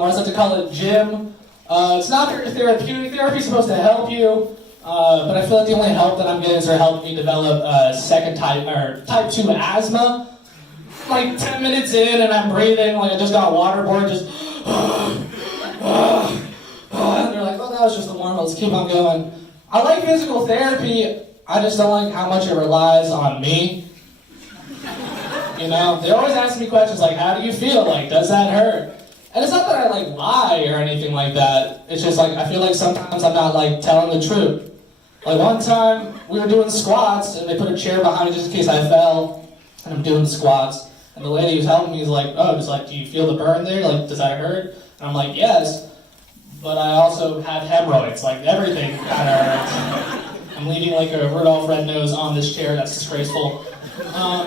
or as I like to call it, gym. It's not very therapeutic. Therapy's supposed to help you, but I feel like the only help that I'm getting is they're helping me develop type 2 asthma. Like 10 minutes in and I'm breathing like I just got waterboarded, just and they're like, oh, that was just the normal, let's keep on going. I like physical therapy, I just don't like how much it relies on me. You know, they always ask me questions like, how do you feel? Like, does that hurt? And it's not that I like lie or anything like that. It's just like, I feel like sometimes I'm not like telling the truth. Like one time, we were doing squats and they put a chair behind me just in case I fell. And I'm doing squats. And the lady who's helping me is like, oh, it's like, do you feel the burn there? Like, does that hurt? And I'm like, yes. But I also had hemorrhoids. Like, everything kind of hurts. I'm leaving like a Rudolph Red Nose on this chair. That's disgraceful. I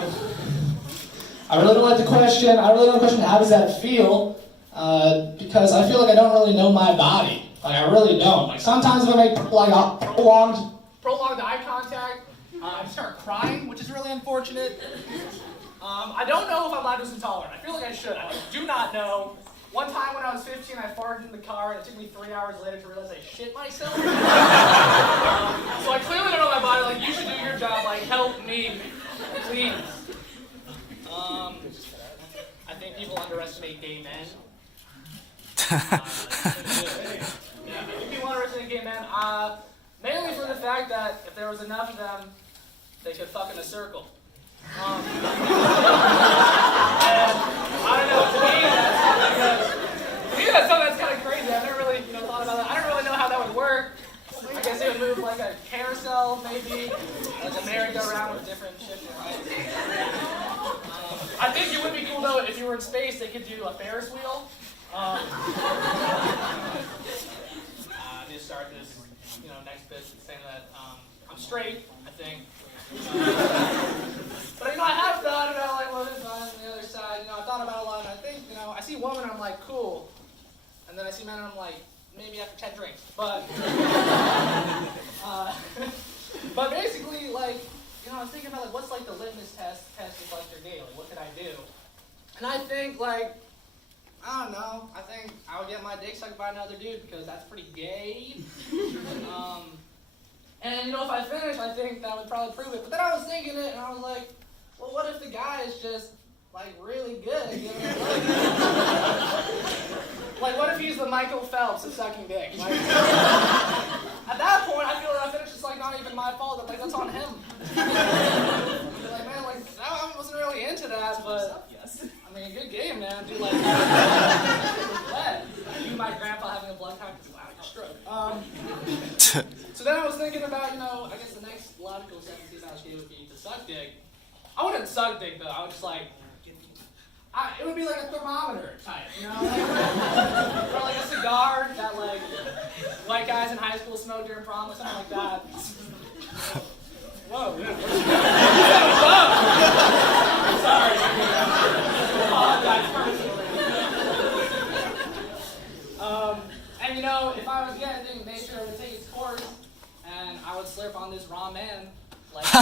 really don't like the question. I really don't question how does that feel. Because I feel like I don't really know my body. Like, I really don't. Like, sometimes if I make like prolonged eye contact, I start crying, which is really unfortunate. I don't know if I'm lactose intolerant. I feel like I should. I do not know. One time when I was 15, I farted in the car, and it took me 3 hours later to realize I shit myself. So I clearly don't know my body. Like, you should do your job. Like, help me, please. I think people underestimate gay men. I think people underestimate gay men, mainly for the fact that if there was enough of them, they could fuck in a circle. And I don't know, to me that's something that's kind of crazy. I've never really thought about that. I don't really know how that would work. I guess they would move like a carousel, maybe, like a merry-go-round with different shit. I think it would be cool though if you were in space, they could do a Ferris wheel. I'm gonna start this, next bit saying that I'm straight, I think. But I have thought about like what is on the other side. I've thought about a lot, and I think I see women, I'm like cool, and then I see men, and I'm like maybe after 10 drinks. But but basically, like I was thinking about like what's like the litmus test if like you're gay. Like what could I do? And I think like. I don't know. I think I would get my dick sucked by another dude because that's pretty gay. And if I finish, I think that would probably prove it. But then I was thinking it, and I was like, well, what if the guy is just like really good? Like, what if he's the Michael Phelps of sucking dick? Like, at that point, I feel like I finished. It's like not even my fault. Like that's on him. Like man, like I wasn't really into that, but. I mean, good game, man. Dude, like, you, my grandpa having a blood type, wow, stroke. So then I was thinking about, I guess the next logical step to see how gay would be to suck dick. I wouldn't suck dick though. I would just like, it would be like a thermometer type, or like a cigar that like white guys in high school smoked during prom or something like that. Whoa, dude. Sorry. And if I was getting nature would take its course, and I would slurp on this raw man, like I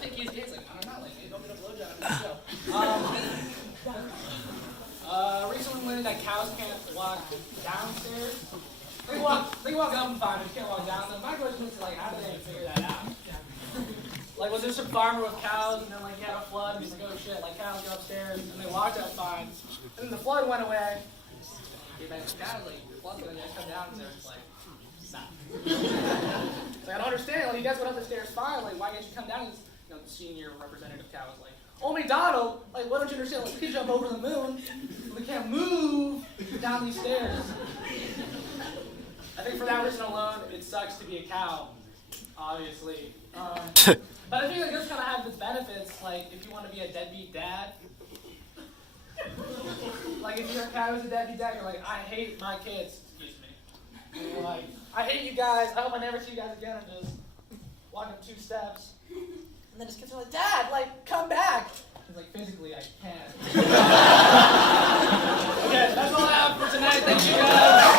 think he's gay. It's like I don't know, like maybe don't get a blowjob in the show. Recently learned that cows can't walk downstairs. They can walk up and fine, but you can't walk down them. My question is like, how did they figure that out? Like, was there some farmer with cows, and then, like, he had a flood, and he's like, oh, shit, like, cows go upstairs, and they walked out fine. And then the flood went away. Came back to cows, like, the flood, and they come down, and they're just like, stop. Like, I don't understand. Like, you guys went up the stairs fine. Like, why can't you come down? The senior representative cow was like, oh, McDonald, like, what don't you understand? Like, we can jump over the moon. We can't move down these stairs. I think for that reason alone, it sucks to be a cow, obviously. But I think it does kind of have the benefits, like if you want to be a deadbeat dad. Like if you're a cow who's a deadbeat dad, you're like, I hate my kids. Excuse me. And you're like, I hate you guys. I hope I never see you guys again. And just walk up 2 steps. And then his kids are like, Dad, like, come back. He's like, physically, I can't. Okay, that's all I have for tonight. Thank you guys.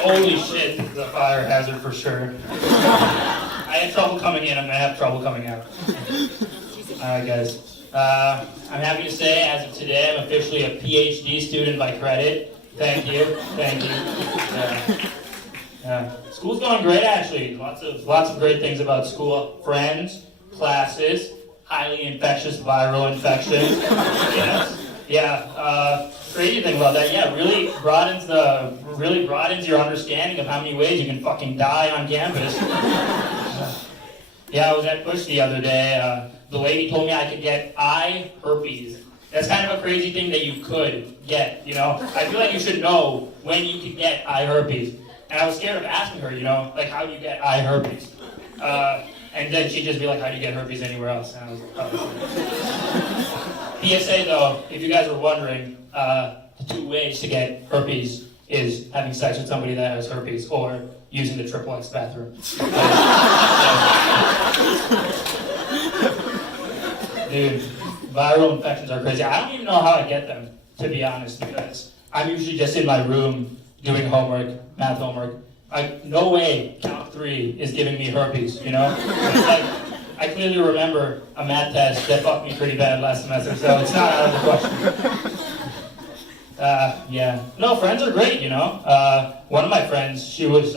Holy shit, this is a fire hazard for sure. I had trouble coming in, I'm gonna have trouble coming out. Alright guys, I'm happy to say as of today I'm officially a PhD student by credit. Thank you. School's going great actually. Lots of great things about school. Friends, classes, highly infectious viral infections. Crazy thing about that, really broadens your understanding of how many ways you can fucking die on campus. I was at Bush the other day. The lady told me I could get eye herpes. That's kind of a crazy thing that you could get, you know? I feel like you should know when you could get eye herpes. And I was scared of asking her, you know, like, how do you get eye herpes? And then she'd just be like, how do you get herpes anywhere else? And I was PSA though, if you guys were wondering, the 2 ways to get herpes is having sex with somebody that has herpes or using the XXX bathroom. Dude, viral infections are crazy. I don't even know how I get them, to be honest, because I'm usually just in my room doing homework, math homework. No way count 3 is giving me herpes, you know? It's like, I clearly remember a math test that fucked me pretty bad last semester, so it's not out of the question. No, friends are great, you know? One of my friends, she was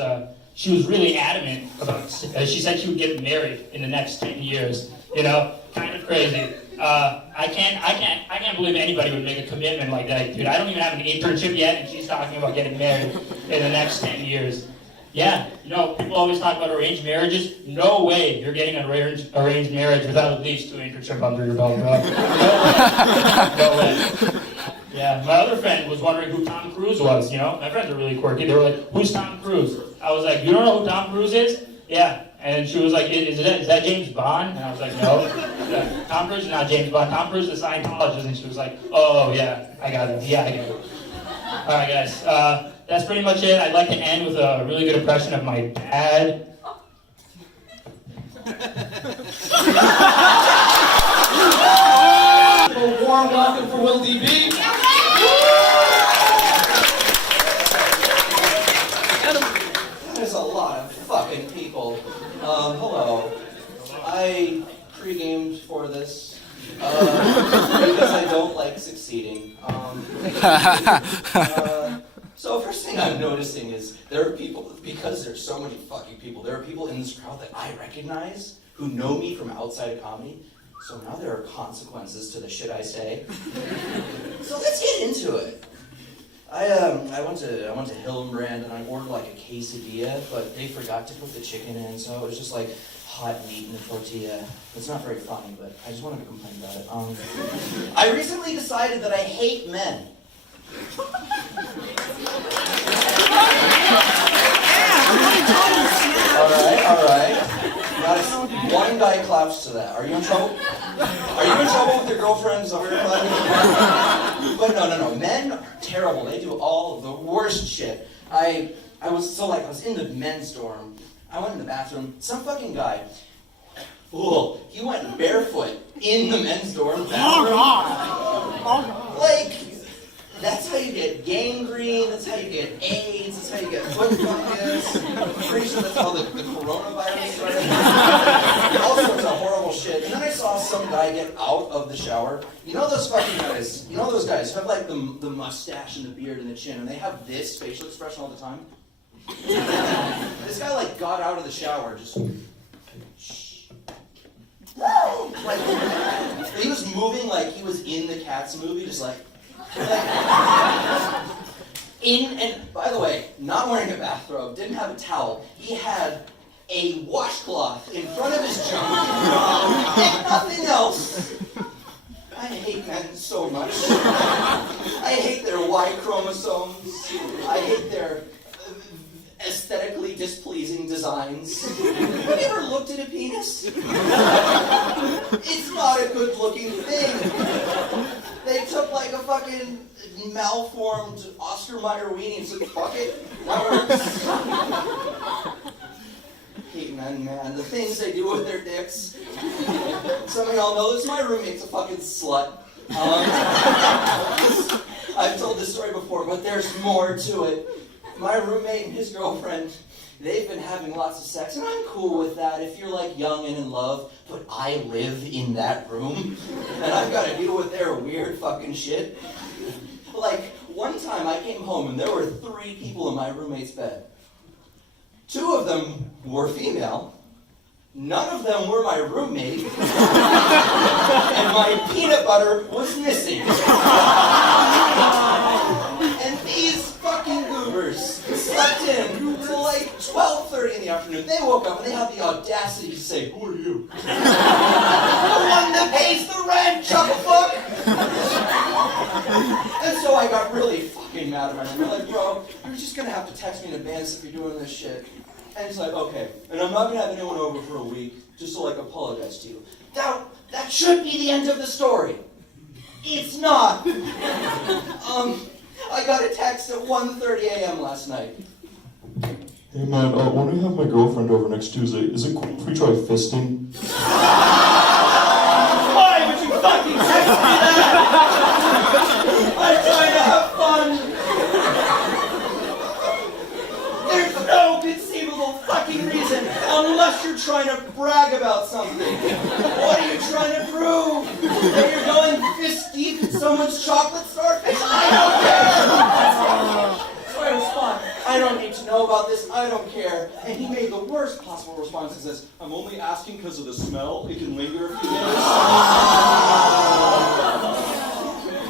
really adamant about, she said she would get married in the next 10 years, you know? Kind of crazy. I can't believe anybody would make a commitment like that, dude. I don't even have an internship yet, and she's talking about getting married in the next 10 years. Yeah, you know, people always talk about arranged marriages. No way you're getting an arranged marriage without at least 2 internships under your belt, bro. No way. Yeah, my other friend was wondering who Tom Cruise was, you know? My friends are really quirky. They were like, who's Tom Cruise? I was like, you don't know who Tom Cruise is? Yeah. And she was like, is that James Bond? And I was like, no. Tom Cruise is not James Bond. Tom Cruise is a Scientologist. And she was like, oh, yeah, I got it. Yeah, I get it. All right, guys. That's pretty much it. I'd like to end with a really good impression of my dad. A warm welcome for Will DB. There's a lot of fucking people. Hello. I pre-gamed for this because I don't like succeeding. So first thing I'm noticing is there are people, because there's so many fucking people, there are people in this crowd that I recognize who know me from outside of comedy. So now there are consequences to the shit I say. So let's get into it. I went to Hillenbrand and I ordered like a quesadilla, but they forgot to put the chicken in, so it was just like hot meat in a tortilla. It's not very funny, but I just wanted to complain about it. I recently decided that I hate men. All right. One guy claps to that. Are you in trouble? Are you in trouble with your girlfriends over your clapping? But no. Men are terrible. They do all the worst shit. I was in the men's dorm. I went in the bathroom. Some fucking guy. He went barefoot in the men's dorm bathroom. Like, that's how you get gangrene, that's how you get AIDS, that's how you get foot fungus. I'm pretty sure that's how the coronavirus started. All sorts of horrible shit. And then I saw some guy get out of the shower. You know those fucking guys, you know those guys who have like the mustache and the beard and the chin, and they have this facial expression all the time? This guy like got out of the shower, just like, he was moving like he was in the Cats movie, just like and by the way, not wearing a bathrobe, didn't have a towel. He had a washcloth in front of his junk and nothing else. I hate men so much. I hate their Y chromosomes. I hate their aesthetically displeasing designs. Have you ever looked at a penis? It's not a good looking thing. They took like a fucking malformed Oscar Mayer weenie and said, fuck it, that works. Hate men, man. The things they do with their dicks. Some of y'all know this, my roommate's a fucking slut. I've told this story before, but there's more to it. my roommate and his girlfriend, they've been having lots of sex, and I'm cool with that if you're like young and in love, but I live in that room, and I've got to deal with their weird fucking shit. Like, one time I came home and there were 3 people in my roommate's bed. 2 of them were female. None of them were my roommate. And my peanut butter was missing. And these fucking goobers slept in till like 12:30 in the afternoon. They woke up and they had the audacity to say, "Who are you?" The one that pays the rent, chucklefuck! And so I got really fucking mad at him. I'm like, "Bro, you're just gonna have to text me in advance if you're doing this shit." And he's like, "Okay, and I'm not gonna have anyone over for a week just to like apologize to you." That should be the end of the story. It's not. I got a text at 1:30 a.m. last night. Hey man, when I have my girlfriend over next Tuesday, is it cool if we try fisting? Why would you fucking text me that? I'm trying to have fun. There's no conceivable fucking reason unless you're trying to brag about something. What are you trying to prove? That you're going fist deep in someone's chocolate starfish? I don't care! So I respond, "I don't need to know about this, I don't care." And he made the worst possible response. He says, "I'm only asking because of the smell. It can linger a few days."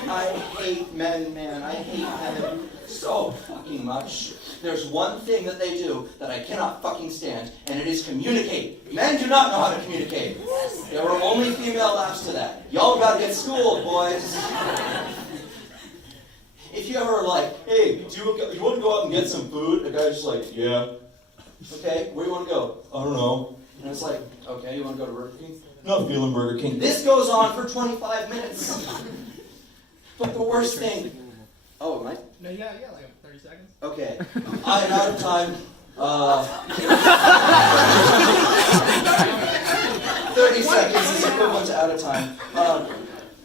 I hate men, man. I hate men so fucking much. There's one thing that they do that I cannot fucking stand, and it is communicate. Men do not know how to communicate. There were only female laughs to that. Y'all gotta get schooled, boys. If you ever like, "Hey, do you want to go out and get some food?" The guy's just like, "Yeah." "Okay, where do you want to go?" "I don't know." And it's like, "Okay, you want to go to Burger King?" "Not feeling Burger King." This goes on for 25 minutes. But the worst thing... Oh, am I? No, yeah, like 30 seconds. Okay. I am out of time. 30 seconds is equivalent to out of time.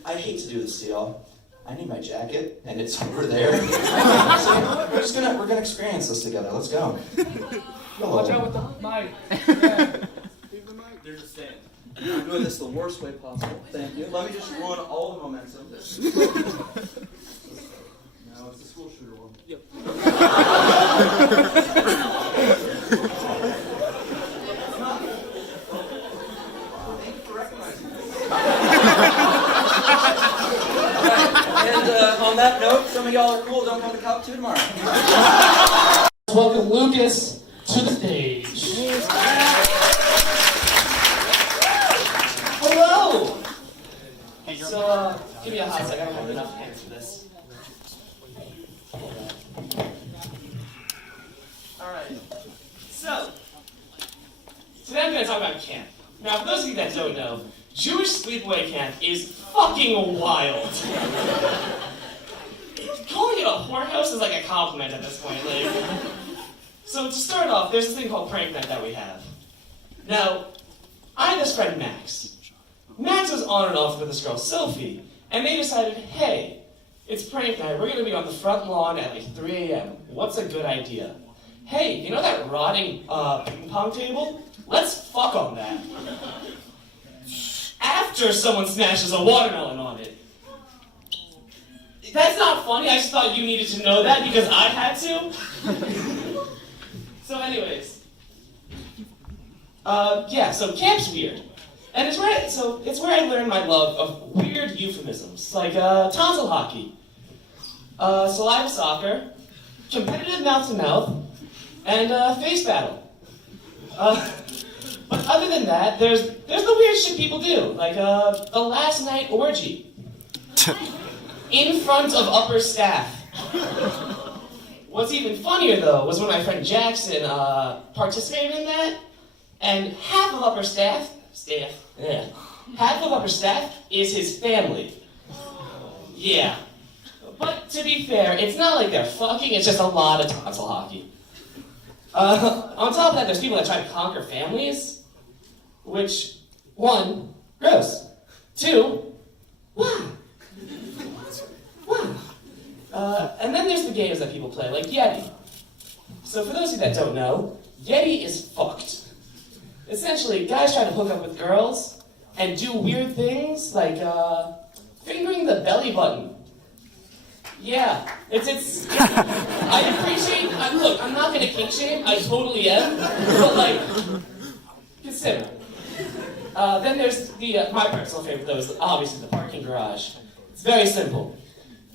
I hate to do this to y'all. I need my jacket, and it's over there. So you know what? We're gonna experience this together. Let's go. Watch out with the mic. There's a stand. I'm doing this the worst way possible. Thank you. Let me just ruin all the momentum. No, it's the school shooter one. Yep. Thank you for recognizing me. And on that note, some of y'all are cool. Don't come to Cop 2 tomorrow. Welcome Lucas to the stage. Hello! So, give me a hot second. I don't have enough hands for this. Alright. So, today I'm going to talk about camp. Now, for those of you that don't know, Jewish sleepaway camp is fucking wild. Calling it a whorehouse is like a compliment at this point. Like, so to start off, there's this thing called prank night that we have. Now, I had this friend Max. Max was on and off with this girl Sophie, and they decided, hey, it's prank night. We're going to be on the front lawn at like 3 a.m. What's a good idea? Hey, you know that rotting ping pong table? Let's fuck on that. After someone smashes a watermelon on it. That's not funny. I just thought you needed to know that because I had to. So anyways. Yeah, so camp's weird. And it's where I learned my love of weird euphemisms, like tonsil hockey, saliva soccer, competitive mouth-to-mouth, and face battle. But other than that, there's the weird shit people do, like the last night orgy. In front of upper staff. What's even funnier, though, was when my friend Jackson participated in that, and half of upper staff is his family. Yeah. But to be fair, it's not like they're fucking, it's just a lot of tonsil hockey. On top of that, there's people that try to conquer families, which, 1, gross. 2, wow. Wow. And then there's the games that people play, like Yeti. So for those of you that don't know, Yeti is fucked. Essentially, guys try to hook up with girls and do weird things like fingering the belly button. Yeah, it's. I appreciate. Look, I'm not gonna kink shame. I totally am, but like, consider. Then there's my personal favorite, though, is obviously the parking garage. It's very simple.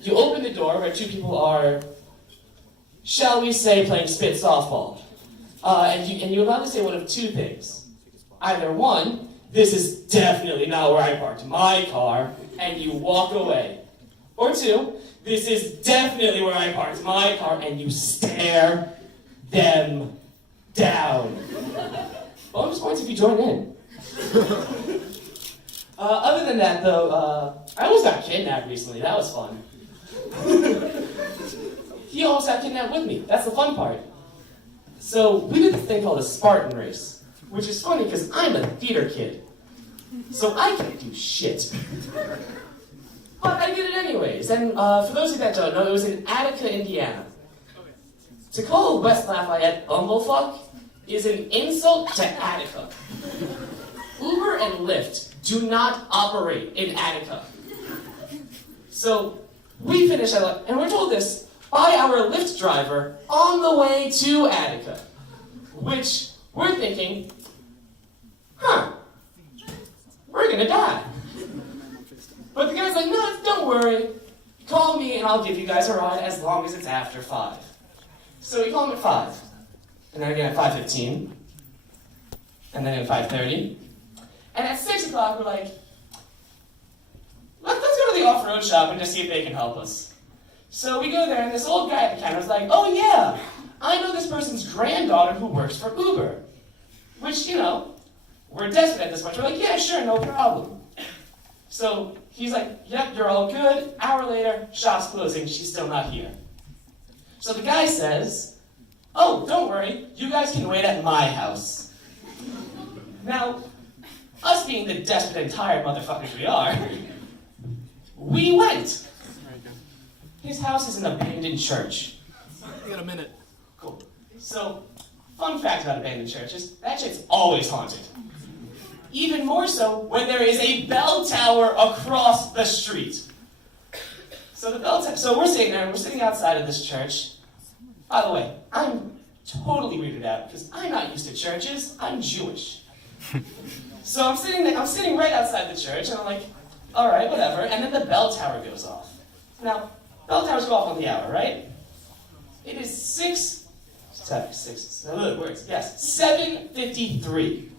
You open the door where two people are, shall we say, playing spit softball, and you're allowed to say one of two things. Either one, this is definitely not where I parked my car, and you walk away. Or two, this is definitely where I parked my car, and you stare them down. Bonus points if you join in. Other than that, though, I almost got kidnapped recently. That was fun. He almost got kidnapped with me. That's the fun part. So we did this thing called a Spartan race, which is funny because I'm a theater kid. So I can't do shit. But I did it anyways. And for those of you that don't know, it was in Attica, Indiana. To call West Lafayette bumblefuck is an insult to Attica. Uber and Lyft do not operate in Attica. So we finish and we're told this by our Lyft driver on the way to Attica, which we're thinking, we're gonna die. But the guy's like, no, don't worry. Call me and I'll give you guys a ride as long as it's after 5. So we call him at 5. And then again at 5:15. And then at 5:30. And at 6 o'clock, we're like, let's go to the off-road shop and just see if they can help us. So we go there, and this old guy at the counter was like, oh yeah, I know this person's granddaughter who works for Uber. Which, we're desperate at this point. We're like, yeah, sure, no problem. So he's like, yep, you're all good. Hour later, shop's closing, she's still not here. So the guy says, oh, don't worry, you guys can wait at my house. Now, us being the desperate and tired motherfuckers we are, we went. His house is an abandoned church. You got a minute. Cool. So, fun fact about abandoned churches, that shit's always haunted. Even more so when there is a bell tower across the street. So we're sitting there, and we're sitting outside of this church. By the way, I'm totally weirded out, because I'm not used to churches, I'm Jewish. So I'm sitting right outside the church, and I'm like, all right, whatever. And then the bell tower goes off. Now, bell towers go off on the hour, right? It is 7:53.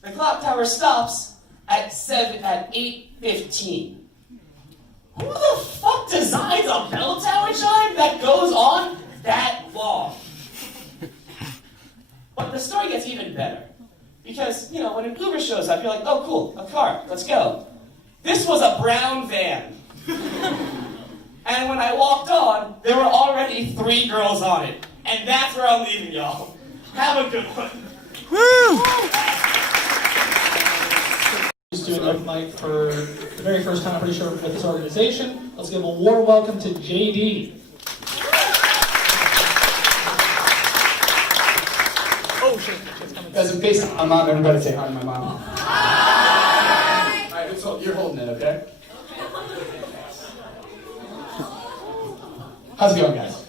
The clock tower stops at 8:15. Who the fuck designs a bell tower chime that goes on that long? But the story gets even better. Because, when an Uber shows up, you're like, oh, cool, a car, let's go. This was a brown van. And when I walked on, there were already 3 girls on it. And that's where I'm leaving y'all. Have a good one. Woo! Just doing open mic for the very first time, I'm pretty sure, with this organization. Let's give a warm welcome to JD. Oh shit! Guys, in case I'm not, everybody say hi to my mom. Hi! Alright, so you're holding it, okay? How's it going, guys?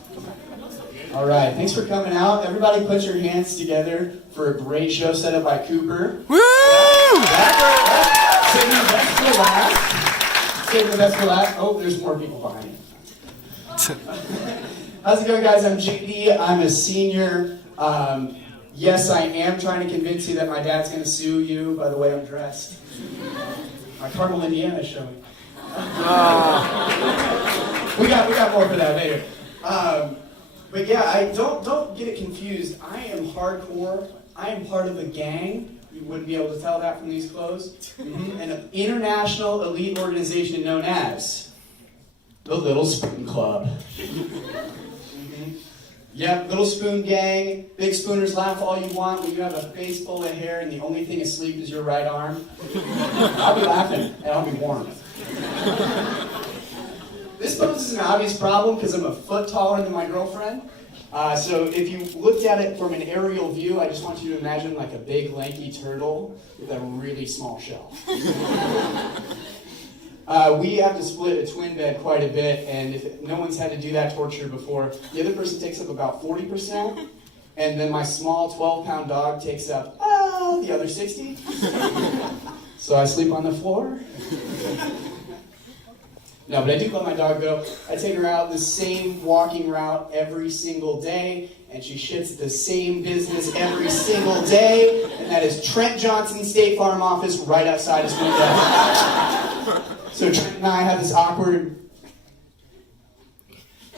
Alright, thanks for coming out. Everybody put your hands together for a great show set up by Cooper. Woo! Saving the best for last. Saving the best for last. Oh, there's more people behind you. How's it going, guys? I'm JD. I'm a senior. Yes, I am trying to convince you that my dad's going to sue you by the way I'm dressed. My Carmel, Indiana is showing. We got more for that later. But yeah, don't get it confused. I am hardcore. I am part of a gang. You wouldn't be able to tell that from these clothes. An international elite organization known as the Little Spoon Club. Yep, Little Spoon Gang. Big Spooners, laugh all you want when you have a face full of hair and the only thing asleep is your right arm. I'll be laughing and I'll be warm. This poses an obvious problem because I'm a foot taller than my girlfriend. So if you looked at it from an aerial view, I just want you to imagine like a big lanky turtle with a really small shell. We have to split a twin bed quite a bit, and if no one's had to do that torture before, the other person takes up about 40%, and then my small 12-pound dog takes up the other 60. So I sleep on the floor. No, but I do let my dog go. I take her out the same walking route every single day, and she shits at the same business every single day, and that is Trent Johnson's State Farm office right outside his window. So Trent and I have this awkward...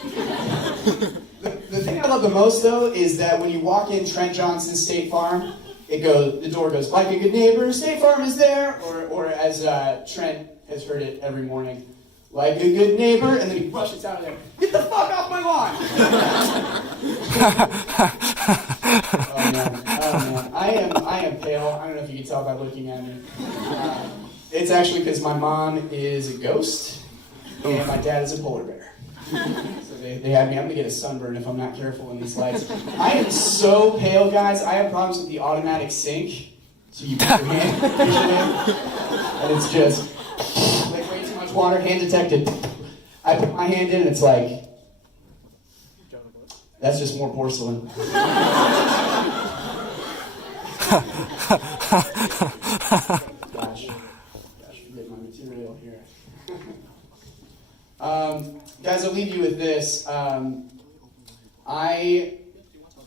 The thing I love the most, though, is that when you walk in Trent Johnson's State Farm, the door goes, like a good neighbor, State Farm is there, or as Trent has heard it every morning, like a good neighbor, and then he rushes out of there, get the fuck off my lawn! Oh man, I am pale. I don't know if you can tell by looking at me. It's actually because my mom is a ghost, and my dad is a polar bear. So they had me, I'm gonna get a sunburn if I'm not careful in these lights. I am so pale, guys, I have problems with the automatic sync. So you put your hand, and it's just, like way too much water, hand detected. I put my hand in and it's like, that's just more porcelain. Gosh, forget my material here. Guys, I'll leave you with this. I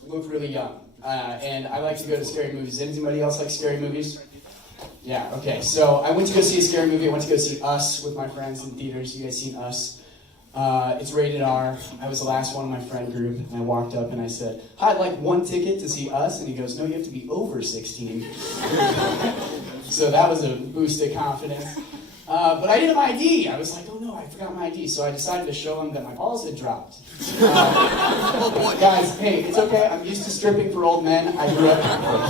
look really young, and I like to go to scary movies. Does anybody else like scary movies? Yeah, okay. So I went to go see a scary movie. I went to go see Us with my friends in theaters. You guys seen Us? It's rated R. I was the last one in my friend group, and I walked up and I said, "Hi, I'd like one ticket to see Us," and he goes, "No, you have to be over 16. So that was a boost of confidence. But I didn't have my ID. I was like, oh no, I forgot my ID. So I decided to show him that my balls had dropped. Guys, hey, it's okay. I'm used to stripping for old men. I grew up Catholic.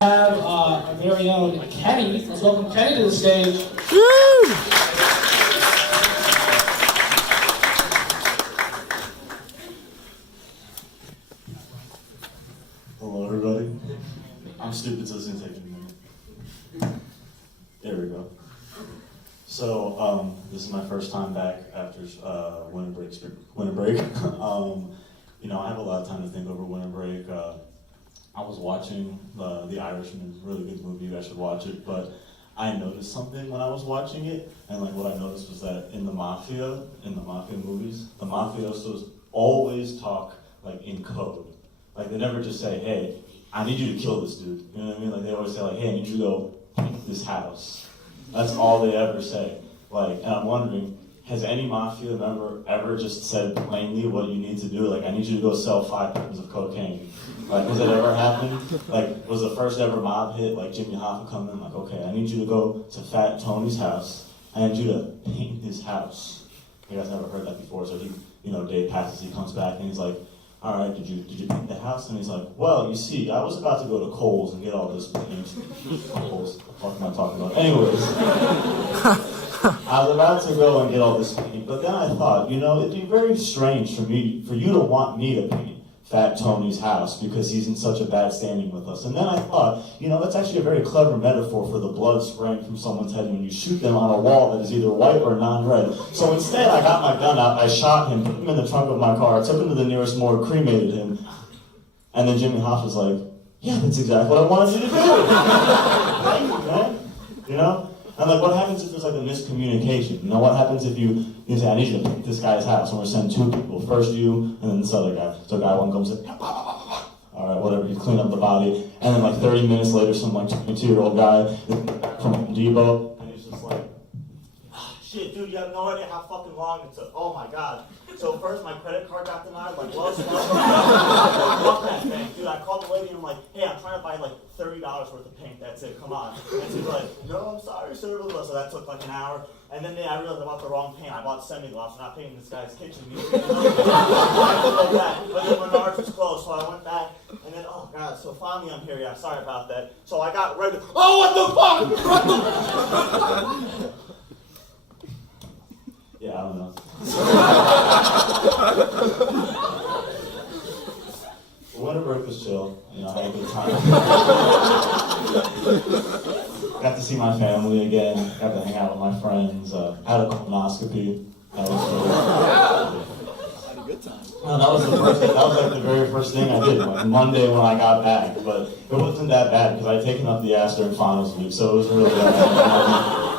We have our very own Kenny. Let's welcome Kenny to the stage. Hello, everybody. I'm stupid, so it's gonna take a minute. There we go. So, this is my first time back after winter break. You know, I have a lot of time to think over winter break. I was watching The Irishman, really good movie. You guys should watch it. But I noticed something when I was watching it, and like what I noticed was that in the mafia movies, the mafiosos always talk like in code. Like, they never just say, hey, I need you to kill this dude. You know what I mean? Like, they always say, like, hey, I need you to go paint this house. That's all they ever say. Like, and I'm wondering, has any mafia member ever just said plainly what you need to do? Like, I need you to go sell 5 pounds of cocaine. Like, has it ever happened? Like, was the first ever mob hit, like, Jimmy Hoffa come in, like, okay, I need you to go to Fat Tony's house. I need you to paint his house. You guys never heard that before, so he, you know, day passes, he comes back, and he's like, all right, did you paint the house? And he's like, well, you see, I was about to go to Kohl's and get all this paint. Kohl's, what am I talking about? Anyways, I was about to go and get all this paint, but then I thought, you know, it'd be very strange for you to want me to paint Fat Tony's house because he's in such a bad standing with us. And then I thought, you know, that's actually a very clever metaphor for the blood spraying from someone's head when you shoot them on a wall that is either white or non-red. So instead, I got my gun out, I shot him, put him in the trunk of my car, took him to the nearest morgue, cremated him, and then Jimmy Hoffa's like, yeah, that's exactly what I wanted you to do. Thank you, man. You know? And like, what happens if there's like a miscommunication? You know, what happens if you say, I need you to pick this guy's house, and we're sending 2 people, first you, and then this other guy. So guy 1 comes in, all right, whatever, you clean up the body, and then like 30 minutes later, some like 22-year-old guy from Home Depot, and he's just like, shit, dude, you have no idea how fucking long it took. Oh my god. So first my credit card got denied, like, well, fuck that thing. Dude, I called the lady and I'm like, hey, I'm trying to buy like $30 worth of paint, that's it, come on. And she's like, no, I'm sorry, sir. So that took like an hour. And then I realized I bought the wrong paint. I bought semi-gloss, not painting this guy's kitchen. But then Menards was closed, so I went back. And then, oh god, so finally I'm here. Yeah, sorry about that. So I got ready to, oh, what the fuck? Yeah, I don't know. The winter break was chill. You know, I had a good time. Got to see my family again. Got to hang out with my friends. Had a colonoscopy. That was good. That was the first. That was like the very first thing I did, like Monday when I got back. But it wasn't that bad because I'd taken up the ass during finals week, so it was really bad.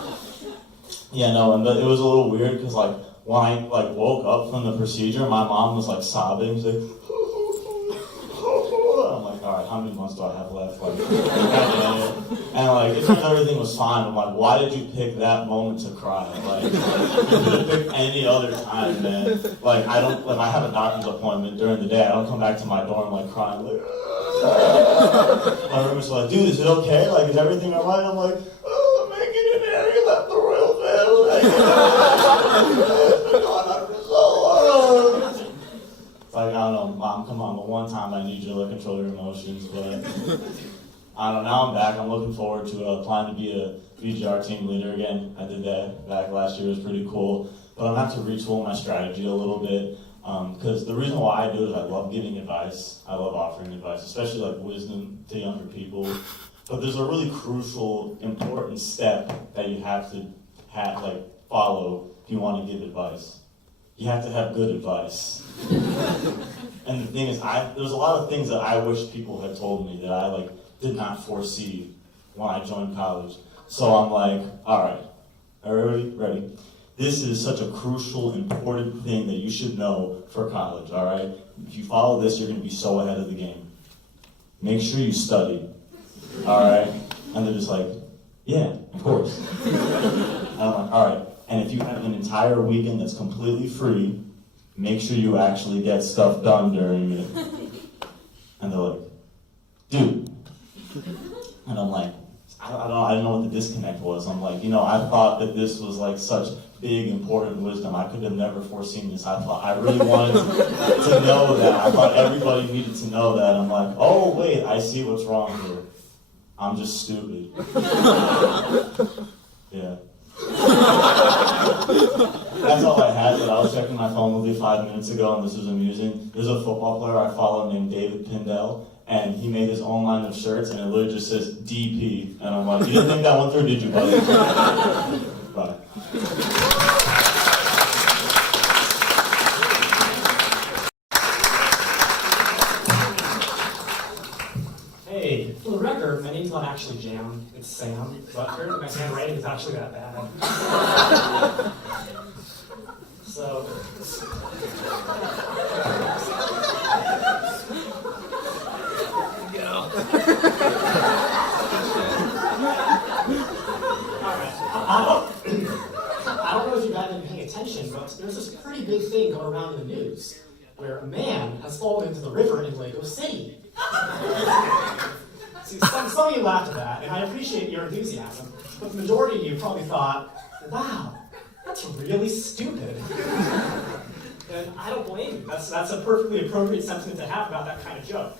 Yeah, no, and it was a little weird because like when I like woke up from the procedure, my mom was like sobbing. She's like, I'm like, all right, how many months do I have left? Like, and like, it turns out everything was fine. I'm like, why did you pick that moment to cry? Like, you could have picked any other time, man. Like, I have a doctor's appointment during the day. I don't come back to my dorm like crying. Like, my roommate's like, dude, is it okay? Like, is everything all right? I'm like, oh, Megan and Harry left the royal family. It's been going on for so long. Like, I don't know, Mom, come on, but one time I need you to control your emotions, but I don't know, now I'm back. I'm looking forward to applying to be a VGR team leader again. I did that back last year. It was pretty cool, but I'm going to have to retool my strategy a little bit, because the reason why I do it is I love giving advice. I love offering advice, especially like wisdom to younger people, but there's a really crucial, important step that you have to follow if you want to give advice. You have to have good advice. And the thing is, there's a lot of things that I wish people had told me that I did not foresee when I joined college. So I'm like, all right, everybody ready? This is such a crucial, important thing that you should know for college, all right? If you follow this, you're gonna be so ahead of the game. Make sure you study, all right? And they're just like, yeah, of course. And I'm like, all right. And if you have an entire weekend that's completely free, make sure you actually get stuff done during it. And they're like, dude. And I'm like, I don't know what the disconnect was. I'm like, I thought that this was like such big, important wisdom. I could have never foreseen this. I really wanted to know that. I thought everybody needed to know that. I'm like, oh, wait, I see what's wrong here. I'm just stupid. Yeah. That's all I had, but I was checking my phone literally 5 minutes ago, and this was amusing. There's a football player I follow named David Pindell, and he made his own line of shirts, and it literally just says DP. And I'm like, you didn't think that one through, did you, buddy? Bye. Hey, for the record, my name's not actually Jam, it's Sam, but apparently my handwriting is actually that bad. So, I don't know if you guys have been paying attention, but there's this pretty big thing going around in the news where a man has fallen into the river in Lego City. See, some of you laughed at that, and I appreciate your enthusiasm, but the majority of you probably thought, wow, that's really stupid. And I don't blame you. That's a perfectly appropriate sentiment to have about that kind of joke.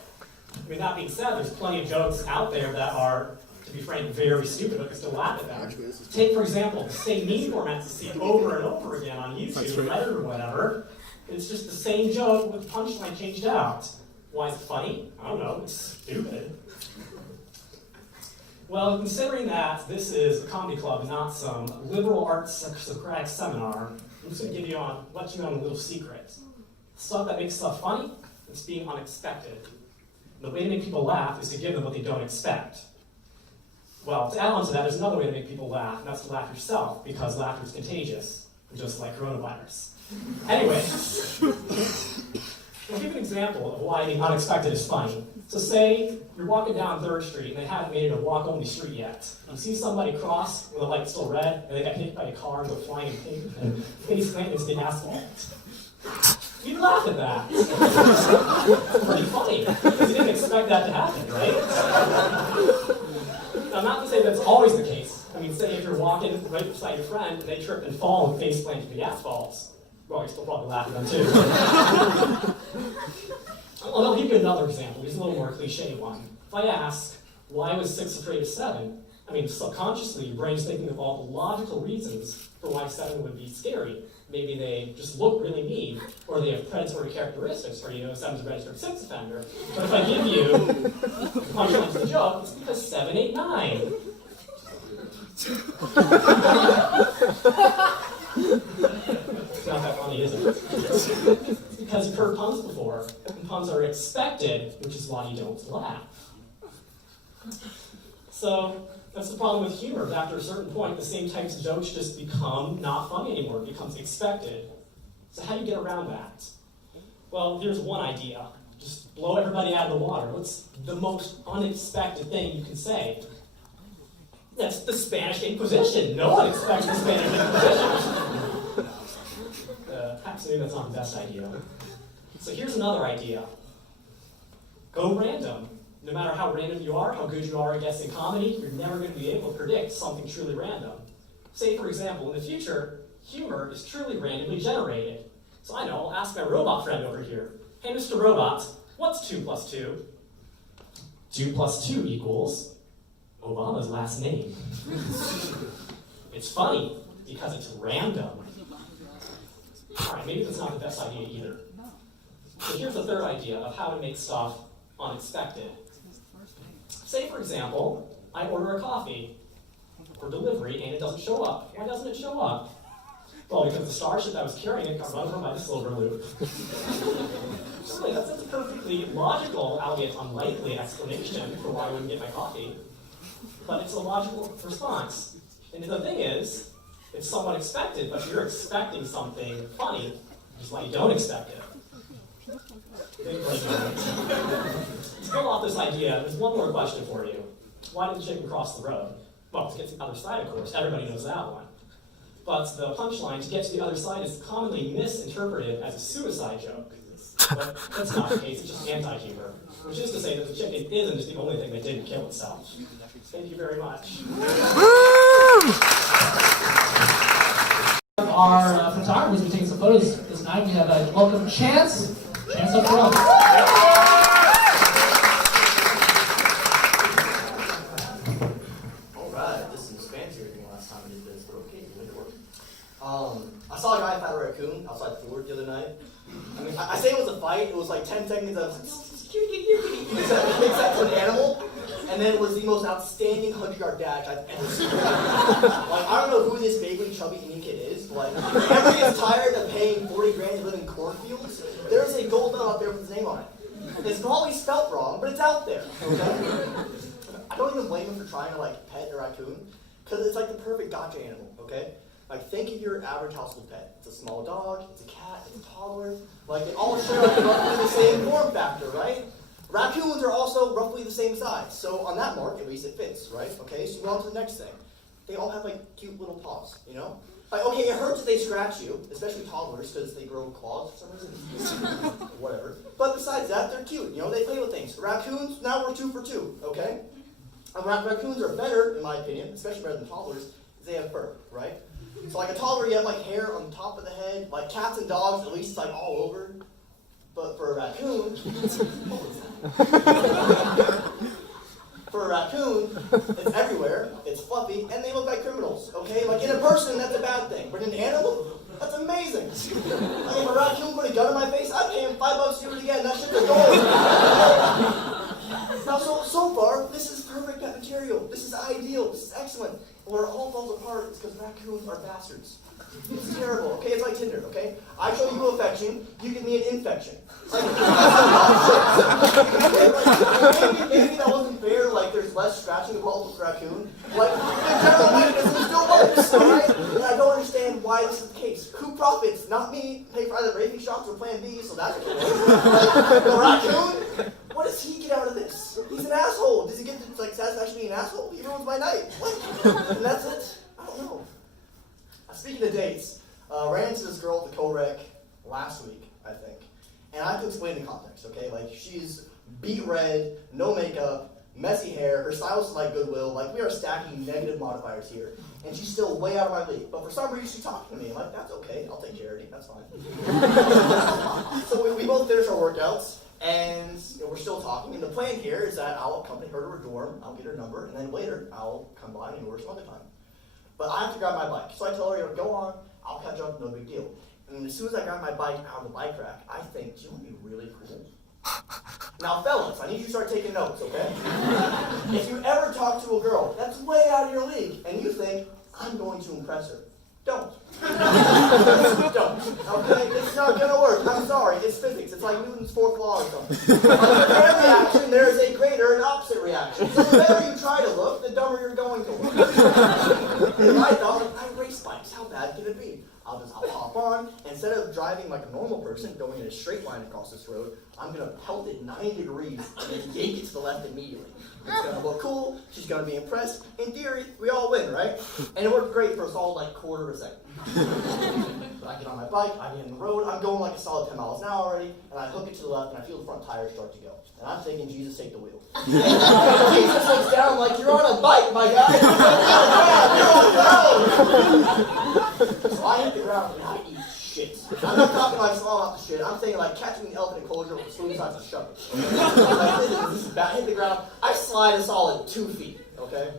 I mean, that being said, there's plenty of jokes out there that are, to be frank, very stupid, but you can still laugh at them. Take, for example, the same meme format you see over and over again on YouTube or Reddit or whatever. It's just the same joke with punchline changed out. Why is it funny? I don't know, it's stupid. Well, considering that this is a comedy club, not some liberal arts Socratic seminar, I'm just going to let you know a little secret. Stuff that makes stuff funny, it's being unexpected. And the way to make people laugh is to give them what they don't expect. Well, to add on to that, there's another way to make people laugh, and that's to laugh yourself, because laughter is contagious, just like coronavirus. Anyway, I'll give an example of why being unexpected is funny. So say you're walking down 3rd Street and they haven't made it a walk-only street yet. You see somebody cross when the light's still red and they got hit by a car and go flying and face planted in asphalt. You'd laugh at that. It's pretty funny, because you didn't expect that to happen, right? Now, not to say that's always the case. I mean, say if you're walking right beside your friend and they trip and fall and face plant into the asphalt, well, you're still probably laughing at them too. Well, I'll give you another example. Here's a little more cliche one. If I ask, why was 6 afraid of 7? I mean, subconsciously, your brain's thinking of all the logical reasons for why 7 would be scary. Maybe they just look really mean, or they have predatory characteristics, or 7's a registered sex offender. But if I give you the punchline to the joke, it's because 7, 8, 9. It's not that funny, is it? It's because you've heard puns before, and puns are expected, which is why you don't laugh. So, that's the problem with humor. After a certain point, the same types of jokes just become not funny anymore. It becomes expected. So how do you get around that? Well, here's one idea. Just blow everybody out of the water. What's the most unexpected thing you can say? That's the Spanish Inquisition. No one expects the Spanish Inquisition. Perhaps maybe that's not the best idea. So here's another idea. Go random. No matter how random you are, how good you are at guessing comedy, you're never going to be able to predict something truly random. Say, for example, in the future, humor is truly randomly generated. So I know, I'll ask my robot friend over here. Hey, Mr. Robot, what's 2 plus 2? 2 plus 2 equals Obama's last name. It's funny because it's random. Alright, maybe that's not the best idea either. So here's the third idea of how to make stuff unexpected. Say, for example, I order a coffee for delivery and it doesn't show up. Why doesn't it show up? Well, because the starship that was carrying it got run over by the silver loop. Really, that's a perfectly logical, albeit unlikely, explanation for why I wouldn't get my coffee. But it's a logical response. And the thing is, it's somewhat expected, but you're expecting something funny, which is why you don't expect it. Big break moment. To go off this idea, there's one more question for you. Why did the chicken cross the road? Well, to get to the other side, of course. Everybody knows that one. But the punchline, to get to the other side, is commonly misinterpreted as a suicide joke. But that's not the case, it's just anti-humor. Which is to say that the chicken isn't just the only thing that didn't kill itself. Thank you very much. Our photographers will take some photos this night. We have a welcome Chance. Chance up front. Alright, this is fancier than last time I did this, but okay, it went to work. I saw a guy fight a raccoon outside Ford the other night. I mean, I say it was a fight, it was like 10 seconds of except an animal, and then it was the most outstanding 100-yard dash I've ever seen. Like, I don't know who this vaguely chubby Indian kid is, but like, if ever gets tired of paying 40 grand to live in cornfields, there's a gold medal out there with his name on it. It's probably spelt wrong, but it's out there, okay? I don't even blame him for trying to like pet a raccoon, because it's like the perfect gotcha animal, okay? Like, think of your average household pet. It's a small dog, it's a cat, it's a toddler. Like, they all share like roughly the same form factor, right? Raccoons are also roughly the same size. So on that mark, at least it fits, right? Okay, so go on to the next thing. They all have like cute little paws, you know? Like, okay, it hurts if they scratch you, especially toddlers, because they grow claws for some reason. Whatever. But besides that, they're cute, you know? They play with things. Raccoons, now we're 2 for 2, okay? Raccoons are better, in my opinion, especially better than toddlers, because they have fur, right? So like a toddler, you have like hair on the top of the head. Like cats and dogs, at least it's like all over. But for a raccoon, for a raccoon, it's everywhere, it's fluffy, and they look like criminals, okay? Like in a person, that's a bad thing. But in an animal, that's amazing. Like if a raccoon put a gun in my face, I'd pay him $5 to do it again. That shit's gold. Now, so far, this is perfect pet material. This is ideal. This is excellent. Where it all falls apart is because raccoons are bastards. It's terrible, okay? It's like Tinder, okay? I show you affection, you give me an infection. Like, maybe that wasn't fair, like there's less scratching involved with raccoon. Like, the general mechanism still works, alright? And I don't understand why this is the case. Who profits? Not me. Pay for either rabies shots or Plan B, so that's okay. Like, the raccoon? What does he get out of this? He's an asshole. Does he get to like satisfaction being an asshole? He ruins my night. What? And that's it? I don't know. Speaking of dates, ran into this girl at the co-rec last week, I think. And I have to explain the context, okay? Like, she's beet red, no makeup, messy hair, her style's like Goodwill. Like, we are stacking negative modifiers here. And she's still way out of my league. But for some reason, she's talking to me. I'm like, that's okay. I'll take charity. That's fine. So we both finish our workouts. And we're still talking, and the plan here is that I'll accompany her to her dorm, I'll get her number, and then later I'll come by and work some other time. But I have to grab my bike. So I tell her, go on, I'll catch up, no big deal. And as soon as I grab my bike out of the bike rack, I think, do you want to be really cool? Now, fellas, I need you to start taking notes, okay? If you ever talk to a girl that's way out of your league, and you think, I'm going to impress her, don't. Don't. Okay? It's not gonna work. I'm sorry. It's physics. It's like Newton's fourth law or something. Under every reaction, there is a greater and opposite reaction. So the better you try to look, the dumber you're going to look. I thought, I race bikes. How bad can it be? I'll hop on. Instead of driving like a normal person, going in a straight line across this road, I'm gonna pelt it 90 degrees and then yank it to the left immediately. It's gonna look cool. She's gonna be impressed. In theory, we all win, right? And it worked great for a solid like quarter of a second. So I get on my bike, I get in the road, I'm going like a solid 10 miles an hour already, and I hook it to the left, and I feel the front tire start to go. And I'm thinking, Jesus, take the wheel. Jesus looks down like, you're on a bike, my guy. You're on the ground. So I hit the ground, and I eat shit. I'm not talking like small off the shit. I'm saying like catching an elephant in closure with a spoon size of shove it. Like, this is bad. I hit the ground. I slide a solid 2 feet, okay?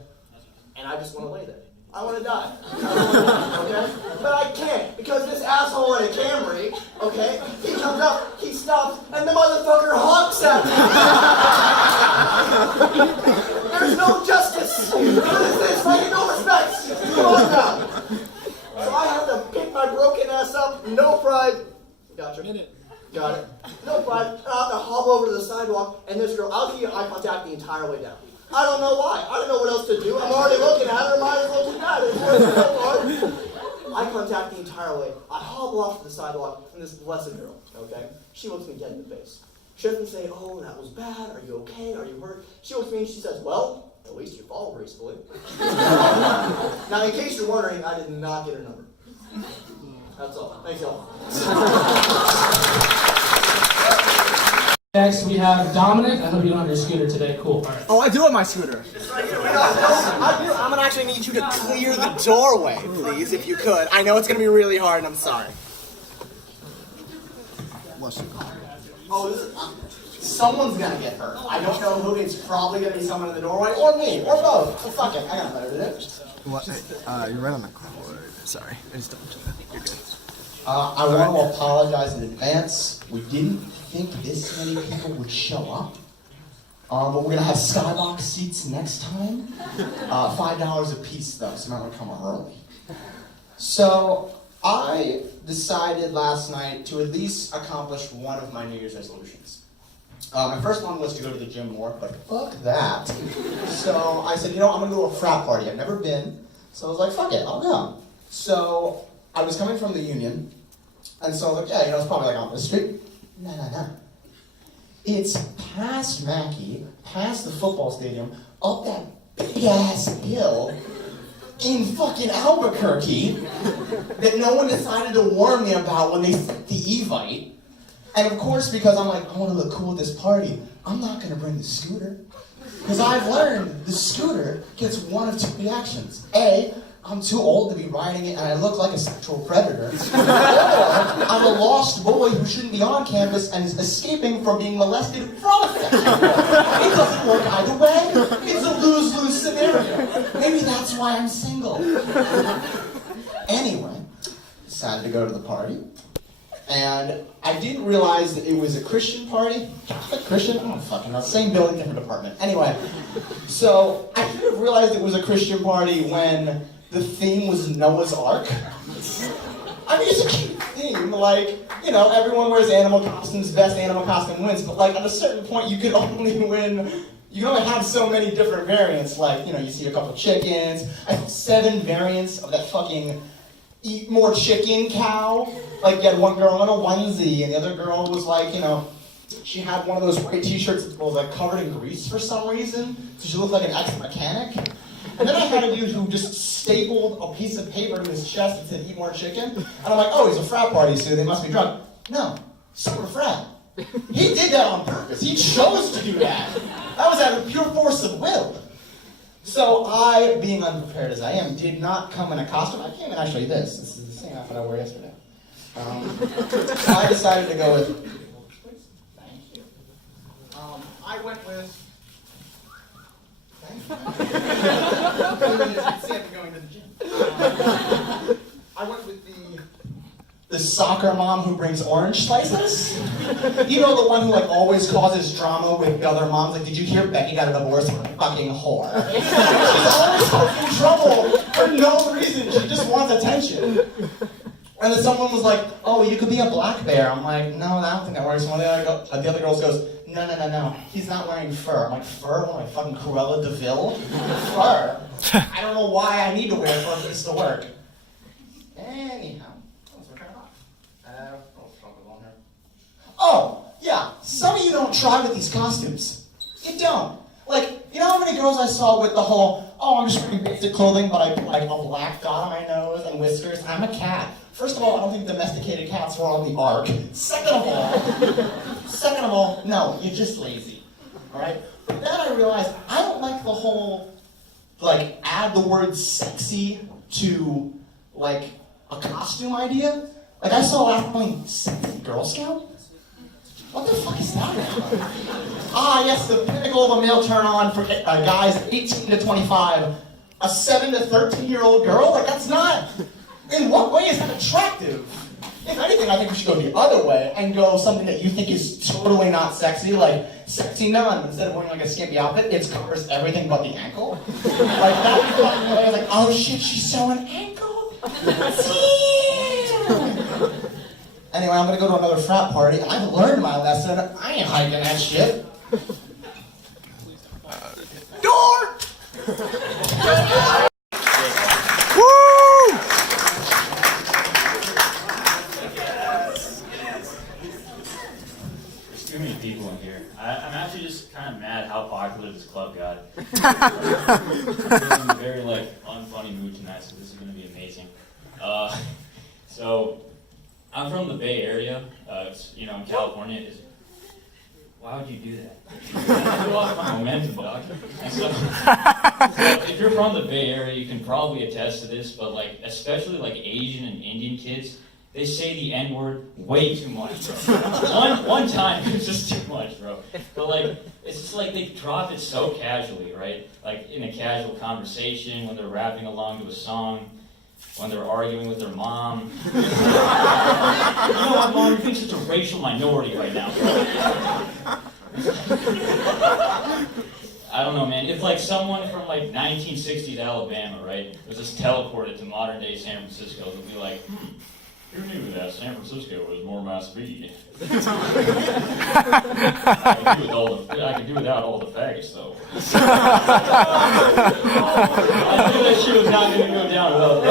And I just want to lay there. I want to die. Okay? But I can't, because this asshole in a Camry, okay, he comes up, he stops, and the motherfucker honks at me. There's no justice. What is this? Like, no respect. Come on now. So I have to pick my broken ass up, no pride. Gotcha. Got it. No pride. And I have to hobble over to the sidewalk, and this girl, I'll give you eye contact the entire way down. I don't know why. I don't know what else to do. I'm already looking at her. Might as well do that. It's so hard. Eye contact the entire way. I hobble off to the sidewalk, and this blessed girl, okay? She looks me dead in the face. She doesn't say, oh, that was bad. Are you okay? Are you hurt? She looks at me and she says, well, at least you fall gracefully. Now, in case you're wondering, I did not get her number. That's all. Thanks, y'all. Next, we have Dominic. I hope you don't have your scooter today. Cool. All right. Oh, I do have my scooter. I'm gonna actually need you to clear the doorway, please, if you could. I know it's gonna be really hard, and I'm sorry. Oh, someone's gonna get hurt. I don't know who. It's probably gonna be someone in the doorway, or me, or both. Well, fuck it. I got better to do. What? You're right on the cord. Sorry. I just don't do that. You're good. I want to apologize in advance. We didn't think this many people would show up. But we're going to have skybox seats next time. $5 a piece, though, so you might want to come early. So I decided last night to at least accomplish one of my New Year's resolutions. My first one was to go to the gym more, but fuck that. So I said, I'm going to go to a frat party. I've never been. So I was like, fuck it, I'll go. So I was coming from the Union, and so I was like, it's probably like on the street. No. It's past Mackey, past the football stadium, up that big-ass hill in fucking Albuquerque that no one decided to warn me about when they sent the Evite. And of course, because I'm like, I want to look cool at this party, I'm not going to bring the scooter. Because I've learned the scooter gets one of two reactions. A, I'm too old to be riding it and I look like a sexual predator. Or I'm a lost boy who shouldn't be on campus and is escaping from being molested from a sexual predator. It doesn't work either way. It's a lose-lose scenario. Maybe that's why I'm single. Anyway, decided to go to the party. And I didn't realize that it was a Christian party. Catholic Christian? I don't fucking know. Same building, different department. Anyway, so I should have realized it was a Christian party when the theme was Noah's Ark. I mean, it's a cute theme. Like, everyone wears animal costumes, best animal costume wins. But like, at a certain point, you can only win. You can only have so many different variants. Like, you see a couple chickens. I have 7 variants of that fucking eat more chicken cow. Like, you had one girl in a onesie, and the other girl was like, she had one of those white t-shirts that was like covered in grease for some reason, so she looked like an ex-mechanic. And then I had a dude who just stapled a piece of paper to his chest that said, eat more chicken. And I'm like, oh, he's a frat party, so they must be drunk. No, super frat. He did that on purpose. He chose to do that. That was out of pure force of will. So I, being unprepared as I am, did not come in a costume. I came in actually this. This is the same outfit I wore yesterday. So I decided to go with, thank you. I went with. I went with the soccer mom who brings orange slices. You know, the one who like always causes drama with the other moms. Like, did you hear Becky got a divorce? Fucking whore. She's always causing trouble for no reason. She just wants attention. And then someone was like, "Oh, you could be a black bear." I'm like, "No, I don't think that works." One of the other girls goes, "No. He's not wearing fur." I'm like, "Fur? What am I, fucking Cruella de Vil? Fur? I don't know why I need to wear fur for this to work." Anyhow. Oh, yeah, some of you don't try with these costumes. You don't. Like, you know how many girls I saw with the whole, "Oh, I'm just wearing basic clothing, but I put like a black dot on my nose and whiskers. I'm a cat." First of all, I don't think domesticated cats were on the ark. Second of all, no, you're just lazy. Alright? But then I realized I don't like the whole, like, add the word sexy to, like, a costume idea. Like, I saw last time sexy Girl Scout. What the fuck is that about? Ah, yes, the pinnacle of a male turn-on for guys 18 to 25. A 7 to 13-year-old girl? Like, that's not... In what way is that attractive? If anything, I think we should go the other way and go something that you think is totally not sexy, like sexy nun. Instead of wearing like a skimpy outfit, it covers everything but the ankle. Like, that would be fucking hilarious. Like, oh shit, she's showing ankle? Anyway, I'm gonna go to another frat party. I've learned my lesson. I ain't hiking that shit. Door! Woo! There's too many people in here. I'm actually just kind of mad how popular this club got. I'm in a very unfunny mood tonight, so this is gonna be amazing. So. I'm from the Bay Area, in California. Why would you do that? You lost my momentum, dog. So if you're from the Bay Area, you can probably attest to this, but especially Asian and Indian kids, they say the N-word way too much, bro. One time, it's just too much, bro. But it's just they drop it so casually, right? Like in a casual conversation, when they're rapping along to a song, when they're arguing with their mom. You know what, Mom? You think it's a racial minority right now, bro. I don't know, man. If someone from 1960s Alabama, right, was just teleported to modern day San Francisco, they'd be like, who knew that San Francisco was more my speed? I could do without all the faggots, though. I knew that shit was not going to go down well.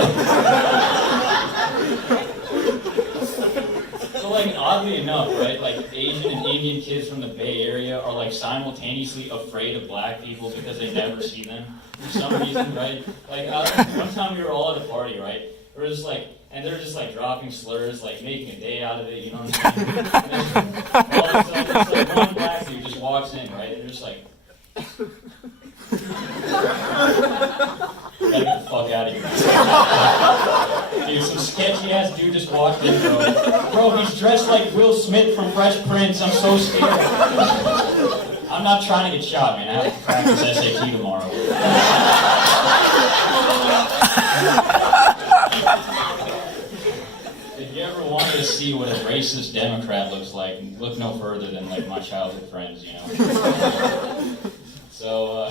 So, oddly enough, right, Asian and Indian kids from the Bay Area are, simultaneously afraid of black people because they never see them for some reason, right? One time we were all at a party, right? We were just and they're just dropping slurs, making a day out of it, you know what I'm saying? And then all of a sudden, it's one black dude just walks in, right? And they're just gotta get the fuck out of here. Dude, some sketchy ass dude just walked in, bro. Bro, he's dressed like Will Smith from Fresh Prince. I'm so scared. I'm not trying to get shot, man. I have to practice SAT tomorrow. If you ever wanted to see what a racist Democrat looks like, look no further than my childhood friends, you know. So